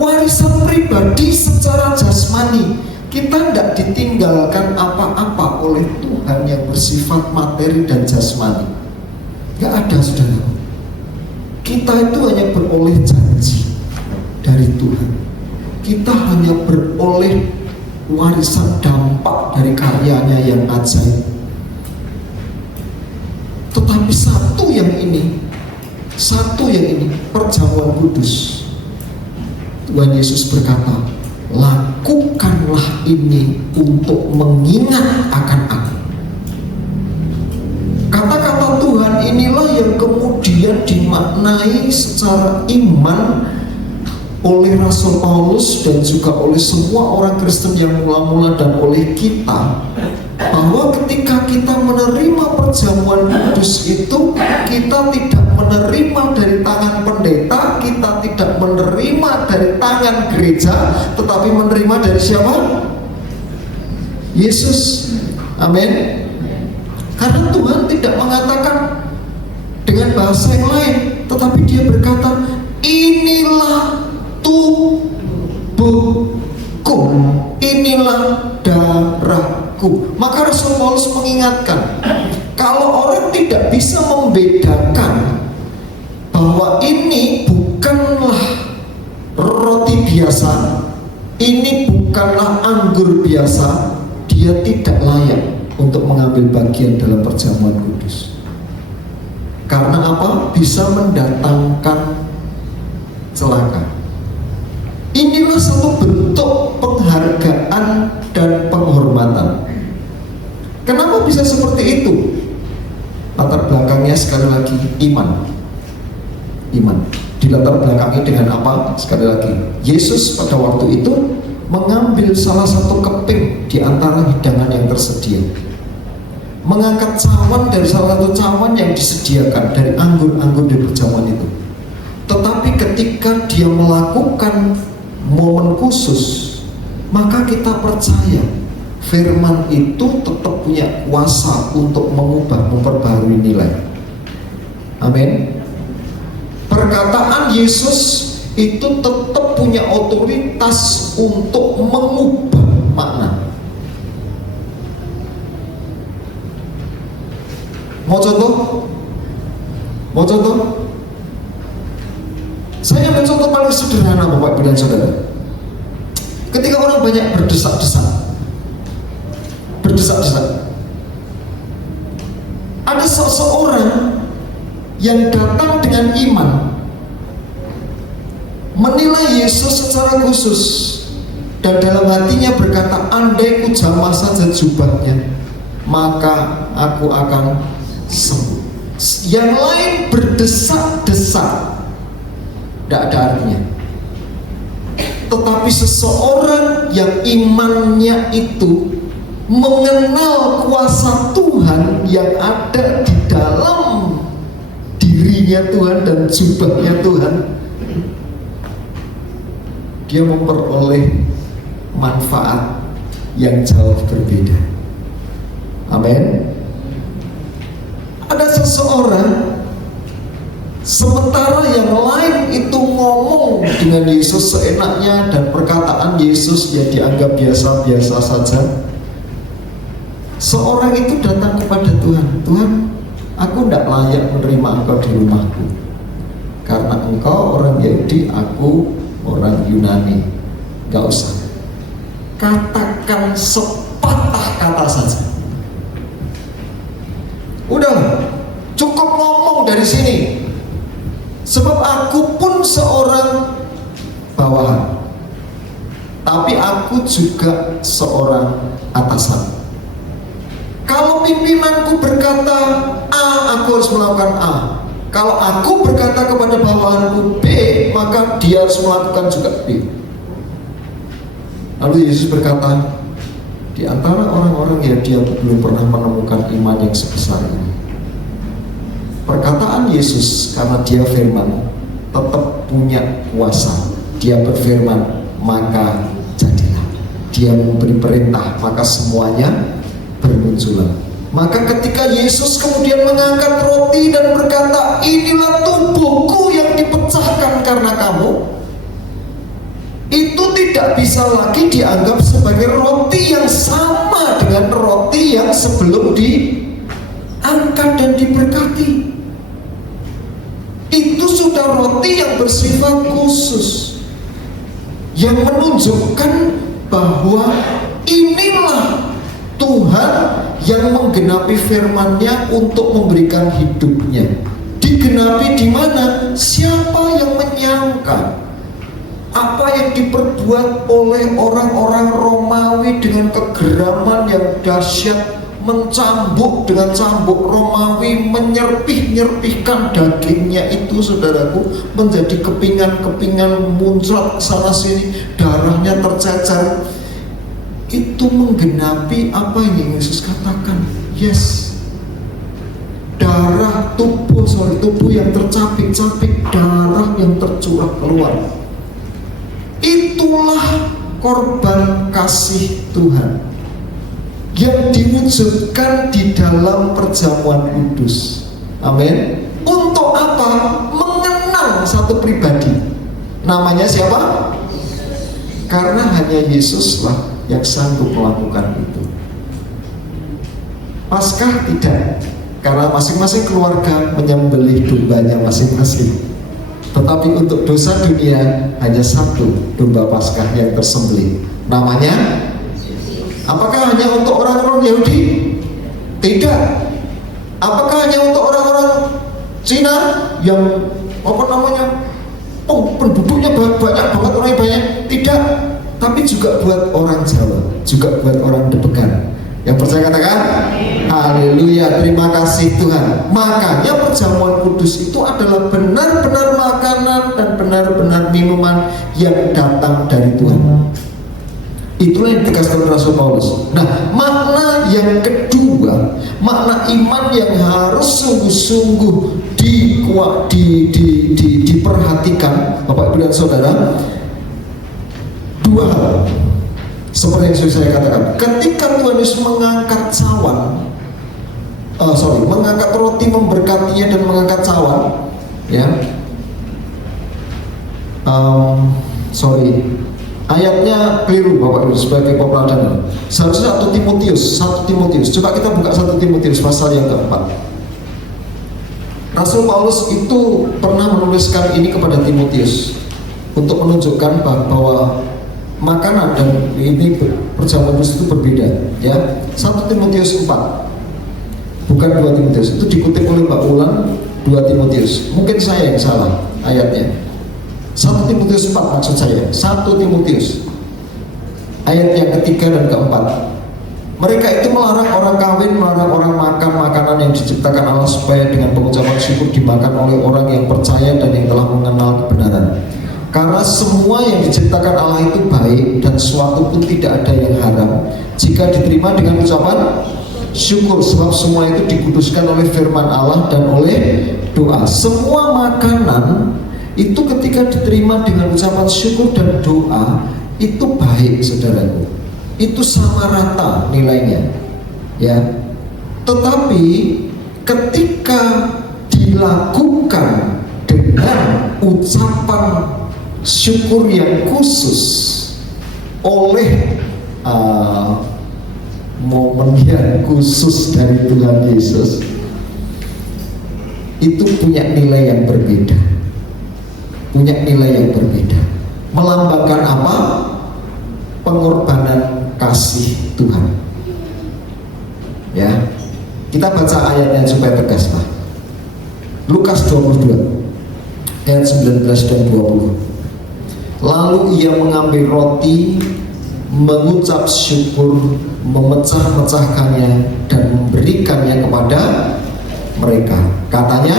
Warisan pribadi secara jasmani. Kita tidak ditinggalkan apa-apa oleh Tuhan yang bersifat materi dan jasmani. Gak ada, saudara. Kita itu hanya beroleh janji dari Tuhan. Kita hanya beroleh warisan dampak dari karyanya yang ajaib. Tetapi satu yang ini, perjamuan kudus. Tuhan Yesus berkata, lakukanlah ini untuk mengingat akan aku. Kata-kata Tuhan inilah yang kemudian dimaknai secara iman oleh Rasul Paulus dan juga oleh semua orang Kristen yang mula-mula dan oleh kita, bahwa ketika kita menerima perjamuan kudus itu, kita tidak menerima dari tangan pendeta, kita tidak menerima dari tangan gereja, tetapi menerima dari siapa? Yesus. Amin. Karena Tuhan tidak mengatakan dengan bahasa yang lain, tetapi dia berkata, inilah tubuhku, inilah darahku. Maka Rasul Paulus mengingatkan, kalau orang tidak bisa membedakan bahwa ini bukanlah roti biasa, ini bukanlah anggur biasa, dia tidak layak untuk mengambil bagian dalam perjamuan kudus. Karena apa? Bisa mendatangkan celaka. Inilah satu bentuk penghargaan dan penghormatan. Kenapa bisa seperti itu? Latar belakangnya sekali lagi iman. Dilatar belakangi dengan apa? Sekali lagi, Yesus pada waktu itu mengambil salah satu keping di antara hidangan yang tersedia, mengangkat cawan dari salah satu cawan yang disediakan dari anggur-anggur di perjamuan itu. Tetapi ketika dia melakukan momen khusus, maka kita percaya firman itu tetap punya kuasa untuk mengubah, memperbarui nilai. Amin. Perkataan Yesus itu tetap punya otoritas untuk mengubah makna. Mau contoh? Saya ambil contoh paling sederhana, Bapak Ibu dan Saudara. Ketika orang banyak berdesak-desak, ada seseorang yang datang dengan iman, menilai Yesus secara khusus, dan dalam hatinya berkata, andai ku jamah saja jubahnya, maka aku akan sembuh. Yang lain berdesak-desak, tidak ada artinya. Tetapi seseorang yang imannya itu mengenal kuasa Tuhan yang ada di dalam dirinya Tuhan dan jubahnya Tuhan, dia memperoleh manfaat yang jauh berbeda. Amin. Ada seseorang, sementara yang lain itu ngomong dengan Yesus seenaknya dan perkataan Yesus ya dianggap biasa-biasa saja, seorang itu datang kepada Tuhan. Tuhan, aku tidak layak menerima engkau di rumahku karena engkau orang Yahudi, aku orang Yunani. Gak usah, katakan sepatah kata saja. Udah, cukup ngomong dari sini. Sebab aku pun seorang bawahan, tapi aku juga seorang atasan. Kalau pimpinanku berkata A, aku harus melakukan A. Kalau aku berkata kepada bawahanku B, maka dia harus melakukan juga B. Lalu Yesus berkata, di antara orang-orang Yahudi yang belum pernah menemukan iman yang sebesar ini. Perkataan Yesus, karena dia firman, tetap punya kuasa. Dia berfirman, maka jadilah. Dia memberi perintah, maka semuanya bermunculan. Maka ketika Yesus kemudian mengangkat roti dan berkata, inilah tubuhku yang dipecahkan karena kamu, itu tidak bisa lagi dianggap sebagai roti yang sama dengan roti yang sebelum diangkat dan diberkati. Itu sudah roti yang bersifat khusus, yang menunjukkan bahwa inilah Tuhan yang menggenapi firman-Nya untuk memberikan hidupnya. Digenapi di mana? Siapa yang menyangka apa yang diperbuat oleh orang-orang Romawi dengan kegeraman yang dahsyat, mencambuk dengan cambuk Romawi, menyerpih-nyerpihkan dagingnya itu, saudaraku, menjadi kepingan-kepingan muncrat sana sini, darahnya tercecer. Itu menggenapi apa yang Yesus katakan. Yes, darah tubuh yang tercapik-capik, darah yang tercurah keluar. Itulah korban kasih Tuhan yang diwujudkan di dalam perjamuan kudus. Amin. Untuk apa? Mengenang satu pribadi. Namanya siapa? Karena hanya Yesuslah yang sanggup melakukan itu. Paskah tidak, karena masing-masing keluarga menyembelih dombanya masing-masing. Tetapi untuk dosa dunia hanya satu domba Paskah yang tersembelih. Namanya, apakah hanya untuk orang-orang Yahudi? Tidak. Apakah hanya untuk orang-orang Cina yang penduduknya banyak banget, orangnya banyak? Tidak. Tapi juga buat orang Jawa, juga buat orang Debekan. Yang percaya katakan haleluya, terima kasih Tuhan. Makanya perjamuan kudus itu adalah benar-benar makanan dan benar-benar minuman yang datang dari Tuhan. Itulah yang dikasih oleh Rasul Paulus. Nah, makna yang kedua, makna iman yang harus sungguh-sungguh diperhatikan, Bapak Ibu dan Saudara, dua hal. Seperti yang saya katakan, ketika Tuhan Yesus mengangkat mengangkat roti, memberkatinya dan mengangkat cawan, ya, ayatnya keliru Bapak Ibu sebagai pepeladan. Seharusnya 1 Timotius. Coba kita buka 1 Timotius pasal yang keempat. Rasul Paulus itu pernah menuliskan ini kepada Timotius untuk menunjukkan bahwa makanan dan ini perjamuan kudus itu berbeda, ya. 1 Timotius 4, bukan 2 Timotius. Itu dikutip oleh Mbak Ulan, 2 Timotius. Mungkin saya yang salah ayatnya. 1 Timotius 4 maksud saya. 1 Timotius ayat yang ketiga dan keempat. Mereka itu melarang orang kawin, melarang orang makan makanan yang diciptakan Allah supaya dengan pengucapan syukur dimakan oleh orang yang percaya dan yang telah mengenal kebenaran. Karena semua yang diciptakan Allah itu baik dan suatu pun tidak ada yang haram jika diterima dengan ucapan syukur, sebab semua itu dikuduskan oleh firman Allah dan oleh doa. Semua makanan itu ketika diterima dengan ucapan syukur dan doa itu baik, saudaraku. Itu sama rata nilainya, ya. Tetapi ketika dilakukan dengan ucapan syukur yang khusus oleh momen yang khusus dari Tuhan Yesus, itu punya nilai yang berbeda, punya nilai yang berbeda. Melambangkan apa? Pengorbanan kasih Tuhan. Ya, kita baca ayatnya supaya tegas, Pak. Lukas 22 ayat 19 dan 20. Lalu ia mengambil roti, mengucap syukur, memecah-mecahkannya dan memberikannya kepada mereka. Katanya,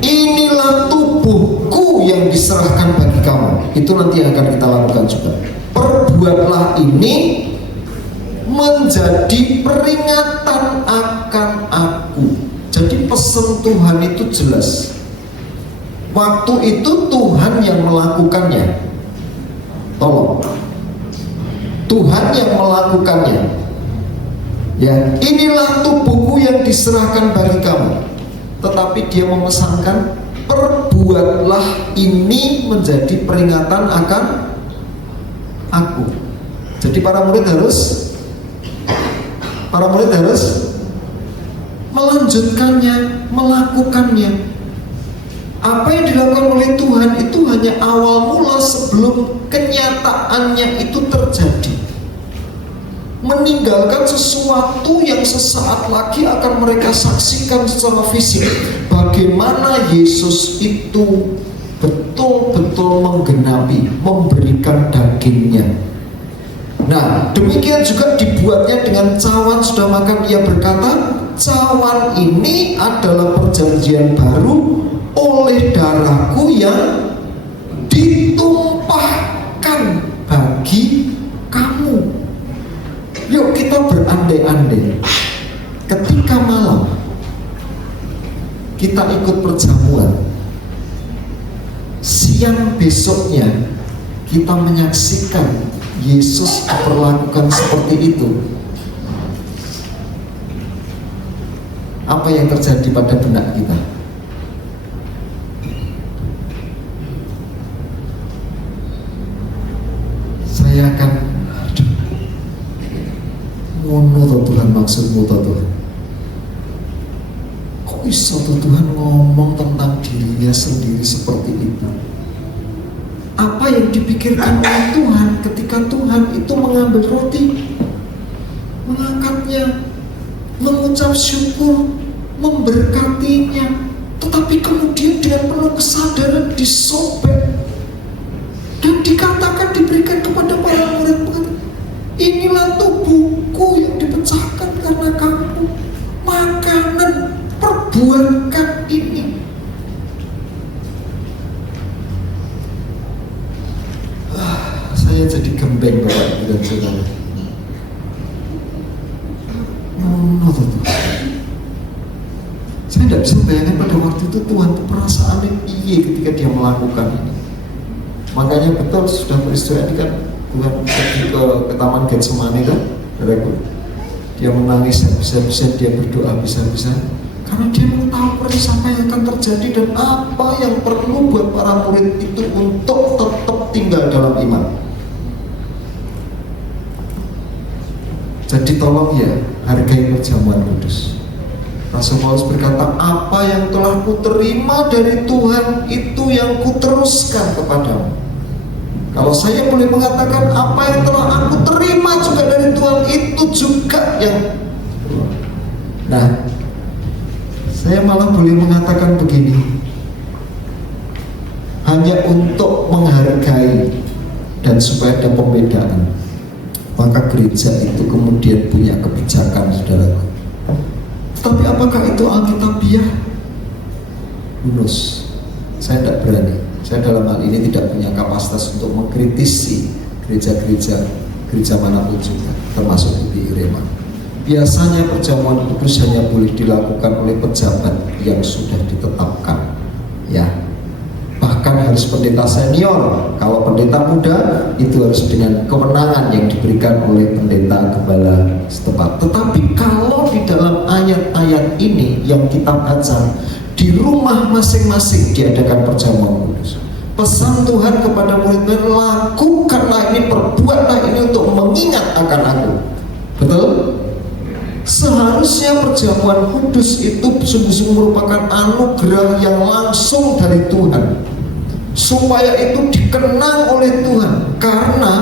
inilah tubuhku yang diserahkan bagi kamu. Itu nanti akan kita lakukan juga. Perbuatlah ini menjadi peringatan akan aku. Jadi pesan Tuhan itu jelas. Waktu itu Tuhan yang melakukannya. Tolong, Tuhan yang melakukannya. Ya, inilah tubuhku yang diserahkan bagi kamu. Tetapi dia memesankan, perbuatlah ini menjadi peringatan akan aku. Jadi para murid harus melanjutkannya, melakukannya. Apa yang dilakukan oleh Tuhan itu hanya awal mula sebelum kenyataannya itu terjadi. Meninggalkan sesuatu yang sesaat lagi akan mereka saksikan secara fisik. Bagaimana Yesus itu betul-betul menggenapi, memberikan dagingnya. Nah, demikian juga dibuatnya dengan cawan. Sudah makan, ia berkata, cawan ini adalah perjanjian baru oleh darahku yang ditumpahkan bagi kamu. Yuk kita berandai-andai, ketika malam kita ikut perjamuan, siang besoknya kita menyaksikan Yesus diperlakukan seperti itu. Apa yang terjadi pada benak kita? Saya akan, ngono toh Tuhan, maksudmu toh Tuhan. Kok bisa toh Tuhan ngomong tentang dirinya sendiri seperti itu? Apa yang dipikirkan oleh Tuhan ketika Tuhan itu mengambil roti, mengangkatnya, mengucap syukur, memberkatinya, tetapi kemudian dengan penuh kesadaran disobek dan dikatakan, diberikan kepada para murid, inilah tubuhku yang dipecahkan karena kamu, makanan, perbuatkan ini. Saya jadi gembeng Bapak Ibu dan Saudara. Saya tidak bisa bayangkan pada waktu itu Tuhan itu perasaannya iya ketika dia melakukan ini. Makanya betul sudah peristiwa ini kan, Tuhan pergi ke Taman Getsemani kan, dia menangis habis-habisan, dia berdoa habis-habisan, karena dia mengetahui persis apa yang akan terjadi dan apa yang perlu buat para murid itu untuk tetap tinggal dalam iman. Jadi tolong ya, hargai perjamuan kudus. Rasul Paulus berkata, apa yang telah kuterima dari Tuhan itu yang kuteruskan kepadamu. Kalau saya boleh mengatakan, apa yang telah aku terima juga dari Tuhan itu juga yang. Nah, saya malah boleh mengatakan begini, hanya untuk menghargai dan supaya ada pembedaan. maka gereja itu kemudian punya kebijakan, saudaraku. Tapi apakah itu alkitabiah? Bonus. Saya tidak berani. Saya dalam hal ini tidak punya kapasitas untuk mengkritisi gereja manapun juga, termasuk GBI Rema. Biasanya perjamuan kudus hanya boleh dilakukan oleh pejabat yang sudah ditetapkan, ya. Bahkan harus pendeta senior. Kalau pendeta muda itu harus dengan kewenangan yang diberikan oleh pendeta gembala setempat. Tetapi kalau di dalam ayat-ayat ini yang kita baca, di rumah masing-masing diadakan perjamuan kudus. Pesan Tuhan kepada murid-murid, lakukanlah ini, perbuatlah ini untuk mengingat akan aku. Betul? Seharusnya perjamuan kudus itu sungguh-sungguh merupakan anugerah yang langsung dari Tuhan, supaya itu dikenang oleh Tuhan. Karena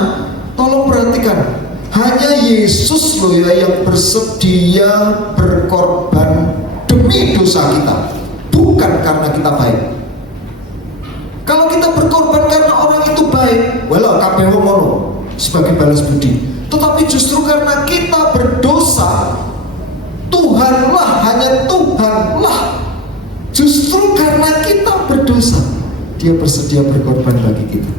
tolong perhatikan, hanya Yesus loh ya yang bersedia berkorban demi dosa kita, bukan karena kita baik. Kalau kita berkorban karena orang itu baik, walau kabeh wong ngono sebagai balas budi. Tetapi justru karena kita berdosa, Tuhanlah, hanya Tuhanlah, justru karena kita berdosa, Dia bersedia berkorban bagi kita.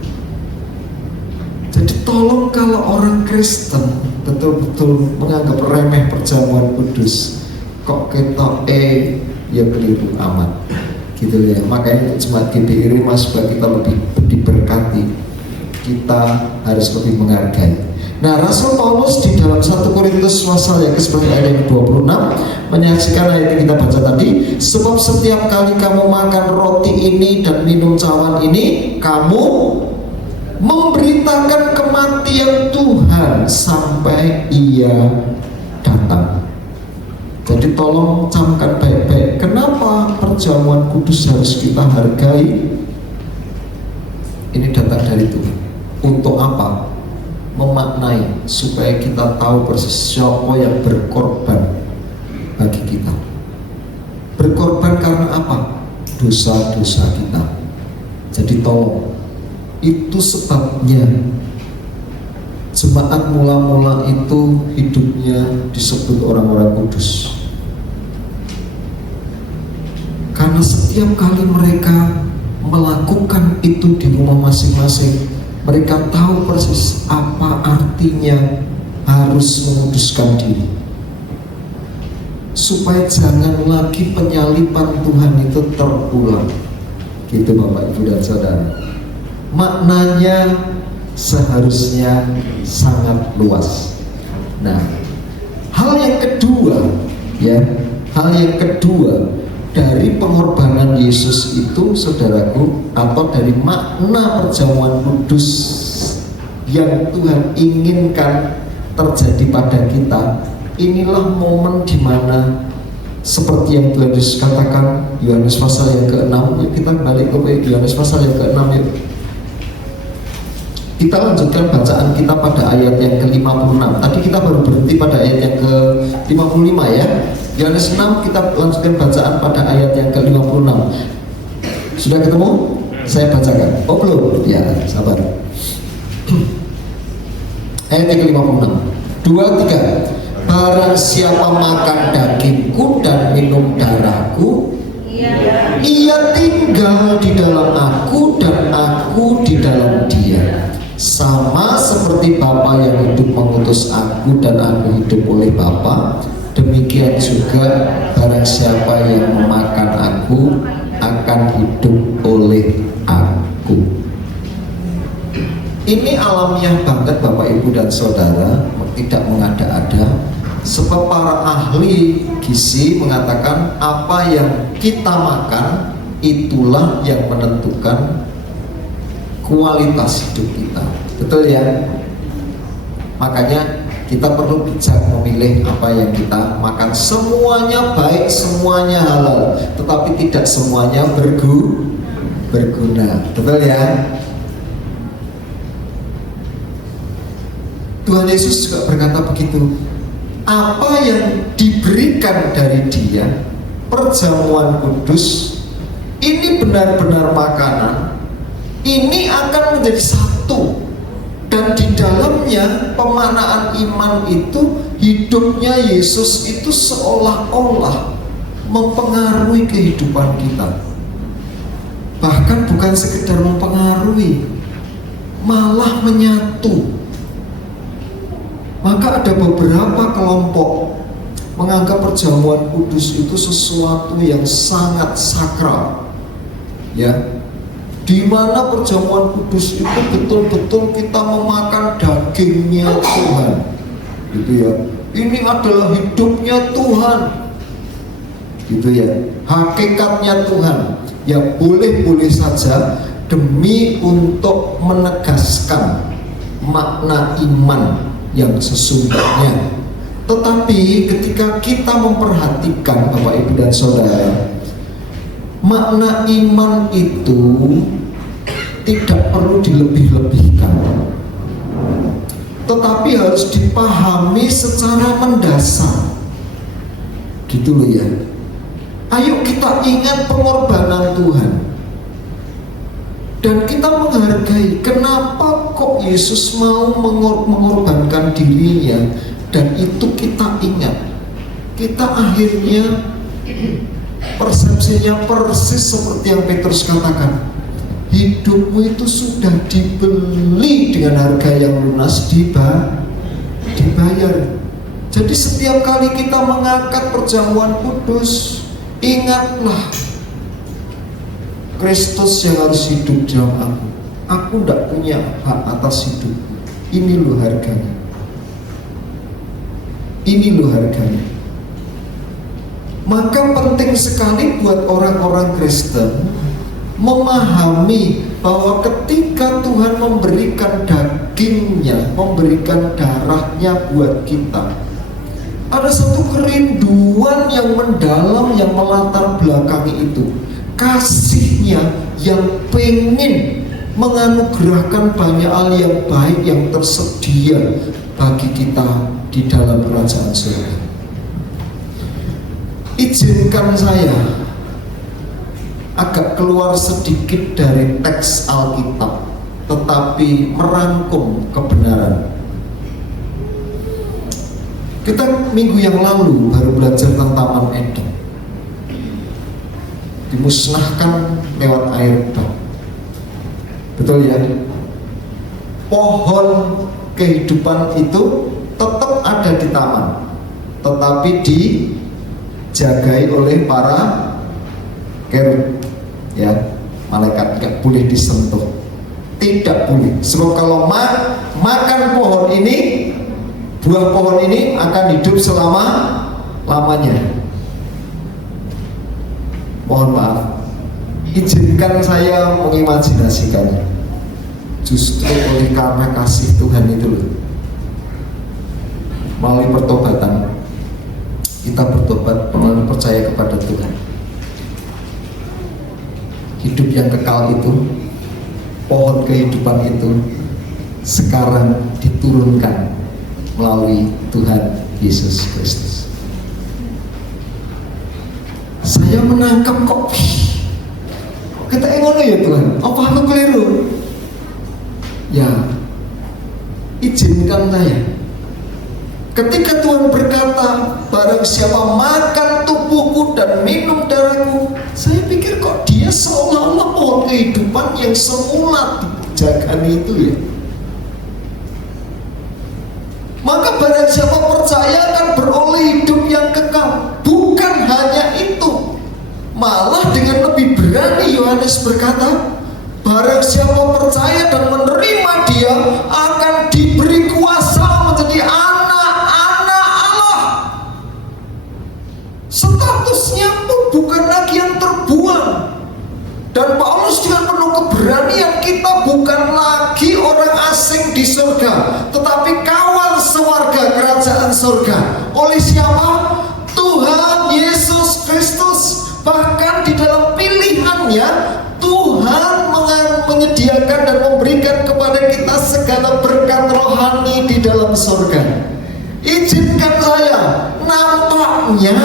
Jadi tolong kalau orang Kristen betul-betul menganggap remeh perjamuan kudus, kok kita ya keliru amat, gitu ya. Makanya jemaat GBI Rema supaya kita lebih diberkati, kita harus lebih menghargai. Nah, Rasul Paulus di dalam 1 Korintus pasal yang ke-11 ayat yang ke-26 menyaksikan ayat yang kita baca tadi, sebab setiap kali kamu makan roti ini dan minum cawan ini, kamu memberitakan kematian Tuhan sampai Ia datang. Jadi tolong camkan baik-baik, kenapa perjamuan kudus harus kita hargai? Ini datang dari Tuhan. Untuk apa? Memaknai supaya kita tahu persis siapa yang berkorban bagi kita. Berkorban karena apa? Dosa-dosa kita. Jadi tolong, itu sebabnya jemaat mula-mula itu hidupnya disebut orang-orang kudus. Karena setiap kali mereka melakukan itu di rumah masing-masing, mereka tahu persis apa artinya harus menguduskan diri, supaya jangan lagi penyaliban Tuhan itu terulang. Gitu Bapak Ibu dan Saudara. Maknanya seharusnya sangat luas. Nah, hal yang kedua dari pengorbanan Yesus itu, saudaraku, atau dari makna perjamuan kudus yang Tuhan inginkan terjadi pada kita, inilah momen di mana seperti yang Tuhan Yesus katakan, Yohanes pasal yang ke-6. Yuk kita balik ke Yohanes pasal yang ke-6 yuk. Kita lanjutkan bacaan kita pada ayat yang ke-56. Tadi kita baru berhenti pada ayat yang ke-55 ya. Yohanes 6 kita lanjutkan bacaan pada ayat yang ke-56. Sudah ketemu? Saya bacakan. Oh belum? Ya, sabar. Ayat yang ke-56. 2, 3. Barang siapa makan dagingku dan minum darahku, ia tinggal di dalam aku dan aku di dalam dia. Sama seperti Bapa yang hidup mengutus aku dan aku hidup oleh Bapa, demikian juga barang siapa yang memakan aku akan hidup oleh aku. Ini alamiah banget Bapak Ibu dan Saudara, tidak mengada-ada. Sebab para ahli gizi mengatakan apa yang kita makan itulah yang menentukan kualitas hidup kita. Betul ya? Makanya kita perlu bijak memilih apa yang kita makan. Semuanya baik, semuanya halal, tetapi tidak semuanya berguna. Betul ya? Tuhan Yesus juga berkata begitu. Apa yang diberikan dari Dia, perjamuan kudus, ini benar-benar makanan. Ini akan menjadi satu Dan di dalamnya pemaknaan iman itu, hidupnya Yesus itu seolah-olah mempengaruhi kehidupan kita. Bahkan bukan sekedar mempengaruhi, malah menyatu. Maka ada beberapa kelompok menganggap perjamuan kudus itu sesuatu yang sangat sakral, ya, di mana perjamuan kudus itu betul-betul kita memakan dagingnya Tuhan, gitu ya. Ini adalah hidupnya Tuhan, gitu ya, hakikatnya Tuhan. Ya boleh-boleh saja demi untuk menegaskan makna iman yang sesungguhnya. Tetapi ketika kita memperhatikan Bapak Ibu dan Saudara, makna iman itu tidak perlu dilebih-lebihkan, tetapi harus dipahami secara mendasar, gitu loh ya. Ayo kita ingat pengorbanan Tuhan, dan kita menghargai kenapa kok Yesus mau mengorbankan dirinya. Dan itu kita ingat, kita akhirnya persepsinya persis seperti yang Petrus katakan, hidupmu itu sudah dibeli dengan harga yang lunas, dibayar. Jadi setiap kali kita mengangkat perjamuan kudus, ingatlah Kristus yang harus hidup dalam aku. Aku tidak punya hak atas hidupku. Ini loh harganya. Ini loh harganya. Maka penting sekali buat orang-orang Kristen memahami bahwa ketika Tuhan memberikan dagingnya, memberikan darahnya buat kita, ada satu kerinduan yang mendalam yang melatar belakangi itu. Kasihnya yang pengen menganugerahkan banyak hal yang baik yang tersedia bagi kita di dalam kerajaan surga. Izinkan saya agak keluar sedikit dari teks Alkitab, tetapi merangkum kebenaran. Kita minggu yang lalu baru belajar tentang Taman Eden, dimusnahkan lewat air bah. Betul ya? Pohon kehidupan itu tetap ada di taman, tetapi dijagai oleh para kerub, ya, malaikat, nggak boleh disentuh, tidak boleh. Sebab kalau makan pohon ini, buah pohon ini akan hidup selama-lamanya. Mohon maaf, izinkan saya mengimajinasikannya. Justru oleh karena kasih Tuhan itu loh, melalui pertobatan, kita bertobat melalui percaya kepada Tuhan. Hidup yang kekal itu, pohon kehidupan itu sekarang diturunkan melalui Tuhan Yesus Kristus. Saya menangkap kok kita ngono ya Tuhan, apa aku keliru? Ya, izinkan saya. Ketika Tuhan berkata, barang siapa makan tubuhku dan minum darahku, saya pikir kok dia seolah-olah pohon kehidupan yang semula dijaga itu ya. Maka barang siapa percaya akan beroleh hidup yang kekal. Bukan hanya itu, malah dengan lebih berani Yohanes berkata, barang siapa percaya dan menerima dia akan diberi kuasa menjadi anak-anak Allah. Statusnya pun bukan lagi yang terbuang. Dan Paulus dengan penuh keberanian, kita bukan lagi orang asing di surga, tetapi kawan sewarga kerajaan surga. Oleh siapa? Tuhan Yesus Kristus. Bahkan di dalam pilihannya, Tuhan menyediakan dan memberikan kepada kita segala berkat rohani di dalam surga. Izinkan saya, nampaknya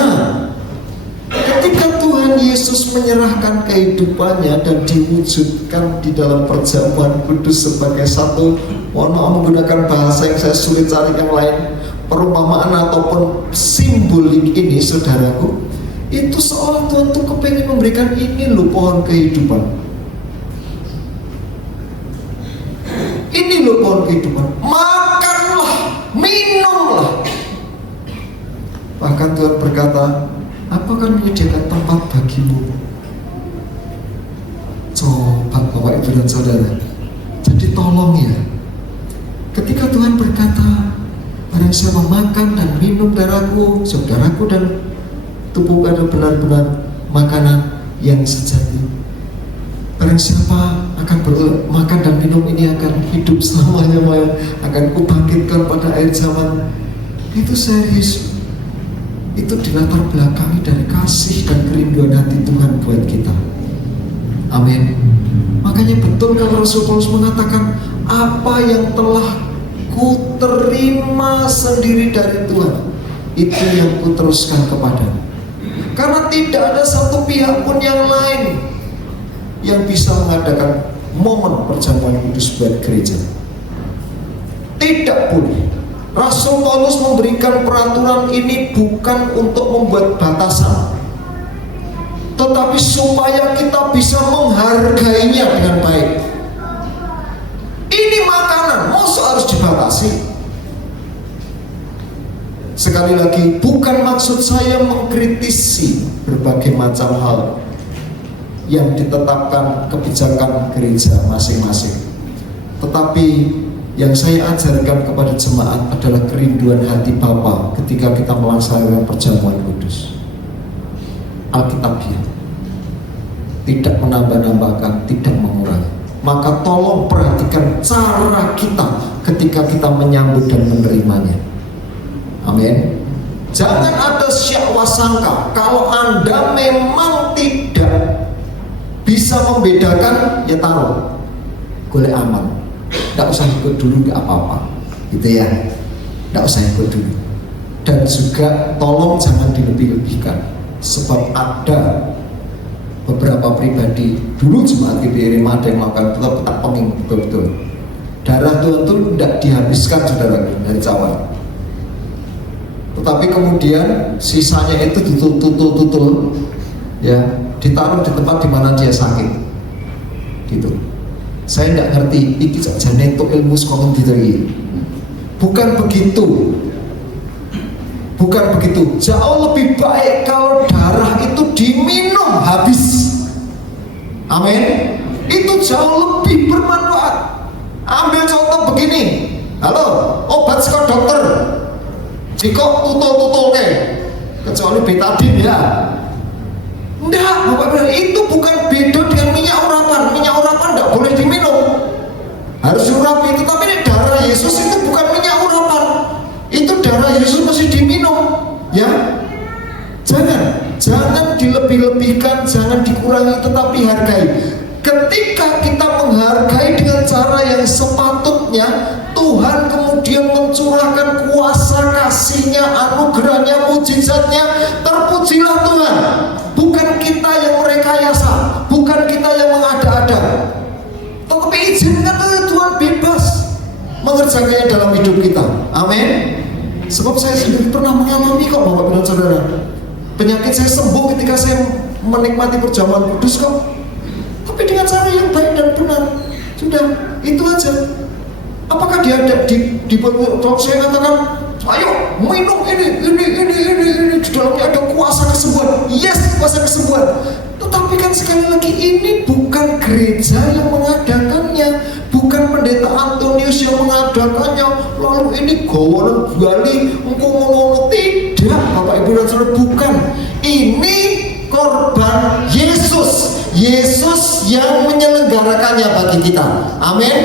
ketika Tuhan Tuhan Yesus menyerahkan kehidupannya dan diwujudkan di dalam perjamuan kudus sebagai satu, mohon maaf menggunakan bahasa yang saya sulit cari yang lain, perumpamaan ataupun simbolik ini, saudaraku, itu seolah Tuhan tuh kepengen memberikan ini loh pohon kehidupan. Ini loh pohon kehidupan. Makanlah, minumlah. Bahkan Tuhan berkata, aku akan menyediakan tempat bagimu. Coba Bapak Ibu dan Saudara. Jadi tolong ya, ketika Tuhan berkata, barang siapa makan dan minum darahku, saudaraku dan tubuhku adalah benar-benar makanan yang sejati. Barang siapa akan makan dan minum ini akan hidup selamanya, akan kubangkitkan pada akhir zaman. Itu serius. Itu dilatar belakangi dari kasih dan kerinduan hati Tuhan buat kita. Amin. Makanya betul kalau Rasul Paulus mengatakan, apa yang telah ku terima sendiri dari Tuhan, itu yang ku teruskan kepadanya. Karena tidak ada satu pihak pun yang lain yang bisa mengadakan momen perjamuan kudus buat gereja. Tidak boleh. Rasul Paulus memberikan peraturan ini bukan untuk membuat batasan, tetapi supaya kita bisa menghargainya dengan baik. Ini makanan, masa harus dibatasi? Sekali lagi, bukan maksud saya mengkritisi berbagai macam hal yang ditetapkan kebijakan gereja masing-masing, tetapi yang saya ajarkan kepada jemaat adalah kerinduan hati Bapa ketika kita melaksanakan perjamuan kudus. Alkitabiah, tidak menambah-nambahkan, tidak mengurangi. Maka tolong perhatikan cara kita ketika kita menyambut dan menerimanya. Amin. Jangan ada syak wasangka. Kalau Anda memang tidak bisa membedakan, ya taruh, golek aman. Tidak usah ikut dulu, tidak apa-apa, gitu ya. Tidak usah ikut dulu. Dan juga tolong jangan dilebih-lebihkan, sebab ada beberapa pribadi dulu jemaat GBI Rema ada yang melakukan tetap penging betul-betul. Darah Tuhan itu tidak dihabiskan, saudara, dari cawan. Tetapi kemudian sisanya itu ditutul, ya, ditaruh di tempat di mana dia sakit, gitu. Saya tidak ngerti, iki jane itu ilmu sekolah gitu. Bukan begitu. Bukan begitu. Jauh lebih baik kalau darah itu diminum habis. Amin. Itu jauh lebih bermanfaat. Ambil contoh begini. Halo, obat sekolah dokter. Jika tutul-tutul kecuali betadine ya. Enggak, Bapak, itu bukan beda dengan minyak urapan. Minyak urapan enggak boleh diminum, harus diurapi. Tetapi ini darah Yesus itu bukan minyak urapan, itu darah Yesus mesti diminum, ya. Jangan dilebih-lebihkan, jangan dikurangi, tetapi hargai. Ketika kita menghargai dengan cara yang sepatutnya, Tuhan kemudian mencurahkan kuasa kasih-Nya, anugerah-Nya, mujizat-Nya. Terpujilah Tuhan. Bukan kita yang merekayasa, bukan kita yang mengada-ada, tetapi izinkan Tuhan bebas mengerjakannya dalam hidup kita. Amin. Sebab saya sendiri pernah mengalami kok, Bapak dan Saudara. Penyakit saya sembuh ketika saya menikmati perjamuan kudus kok. Tapi dengan cara yang baik dan benar. Sudah, itu aja. Apakah dia ada di saya katakan, ayo minum ini di dalamnya ada kuasa kesembuhan. Yes, kuasa kesembuhan. Tetapi kan sekali lagi ini bukan gereja yang mengadakannya, bukan pendeta Antonius yang mengadakannya. Lalu ini gawanan Bali, ngono tidak, Bapak Ibu dan Saudara, bukan. Ini korban Yesus. Yesus yang menyelenggarakannya bagi kita. Amin.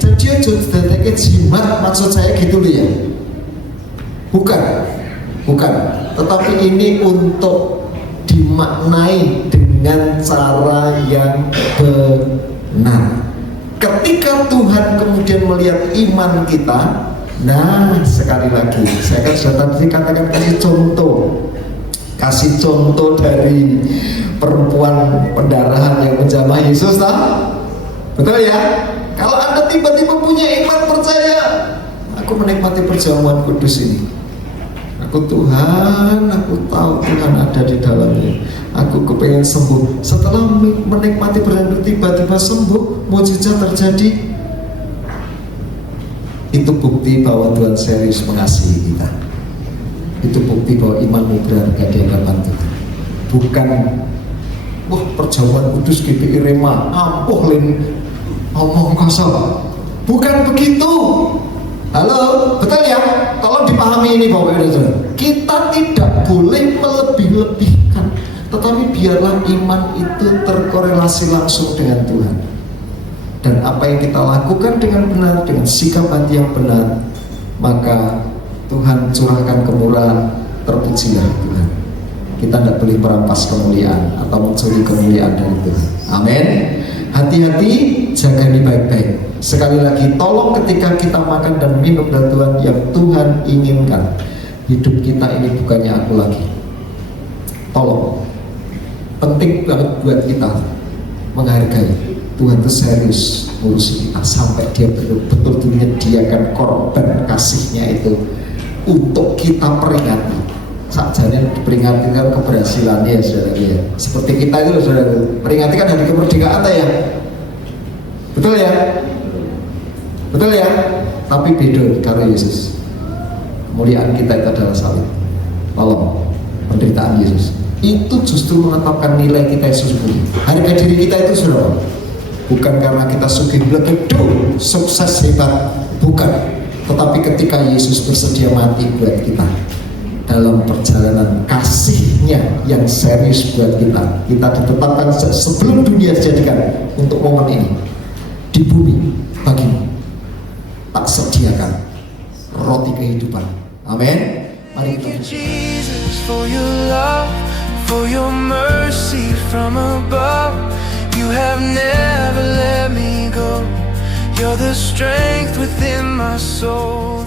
Jadi aja didadekke jimat, maksud saya gitu loh ya. Bukan. Tetapi ini untuk dimaknai dengan cara yang benar. Ketika Tuhan kemudian melihat iman kita, nah sekali lagi, saya kan sudah tadi katakan kasih contoh dari perempuan pendarahan yang menjamah Yesus, betul ya? Kalau Anda tiba-tiba punya iman percaya, aku menikmati perjamuan kudus ini. Aku Tuhan, aku tahu Tuhan ada di dalamnya. Aku kepengen sembuh. Setelah menikmati perjamuan tiba-tiba sembuh, mukjizat terjadi. Itu bukti bahwa Tuhan serius mengasihi kita. Itu bukti bahwa imanmu berharga di hadapan Tuhan. Bukan, wah perjamuan kudus GPI Rema, ampuh len omong kosong. Bukan begitu. Halo, betul ya? Tolong dipahami ini Bapak Ibu. Kita tidak boleh melebih-lebihkan, tetapi biarlah iman itu terkorelasi langsung dengan Tuhan. Dan apa yang kita lakukan dengan benar, dengan sikap hati yang benar, maka Tuhan curahkan kemurahan. Terpujilah Tuhan. Kita tidak boleh merampas kemuliaan atau mencuri kemuliaan dari Tuhan. Amin. Hati-hati, jaga ini baik-baik. Sekali lagi, tolong ketika kita makan dan minum dari Tuhan yang Tuhan inginkan, hidup kita ini bukannya aku lagi. Tolong, penting banget buat kita menghargai Tuhan itu serius ngurusi kita sampai dia betul-betul menyediakan korban kasihnya itu untuk kita peringati. Sakjane diperingati kan keberhasilannya ya saudara ya. Seperti kita itu saudara, peringati kan hari kemerdekaan ya. Betul ya? Betul ya? Tapi beda karo Yesus. Kemuliaan kita itu adalah salib. Tolong, penderitaan Yesus itu justru menetapkan nilai kita yang sesungguhnya. Harga diri kita itu saudara, bukan karena kita sugih blegedu, sukses hebat, bukan. Tetapi ketika Yesus bersedia mati buat kita, dalam perjalanan kasihnya yang serius buat kita, kita ditetapkan sebelum dunia dijadikan untuk momen ini. Di bumi bagimu tak sediakan roti kehidupan. Amin. Mari kita Jesus for your love, for your mercy from above. You have never let me go. You're the strength within my soul.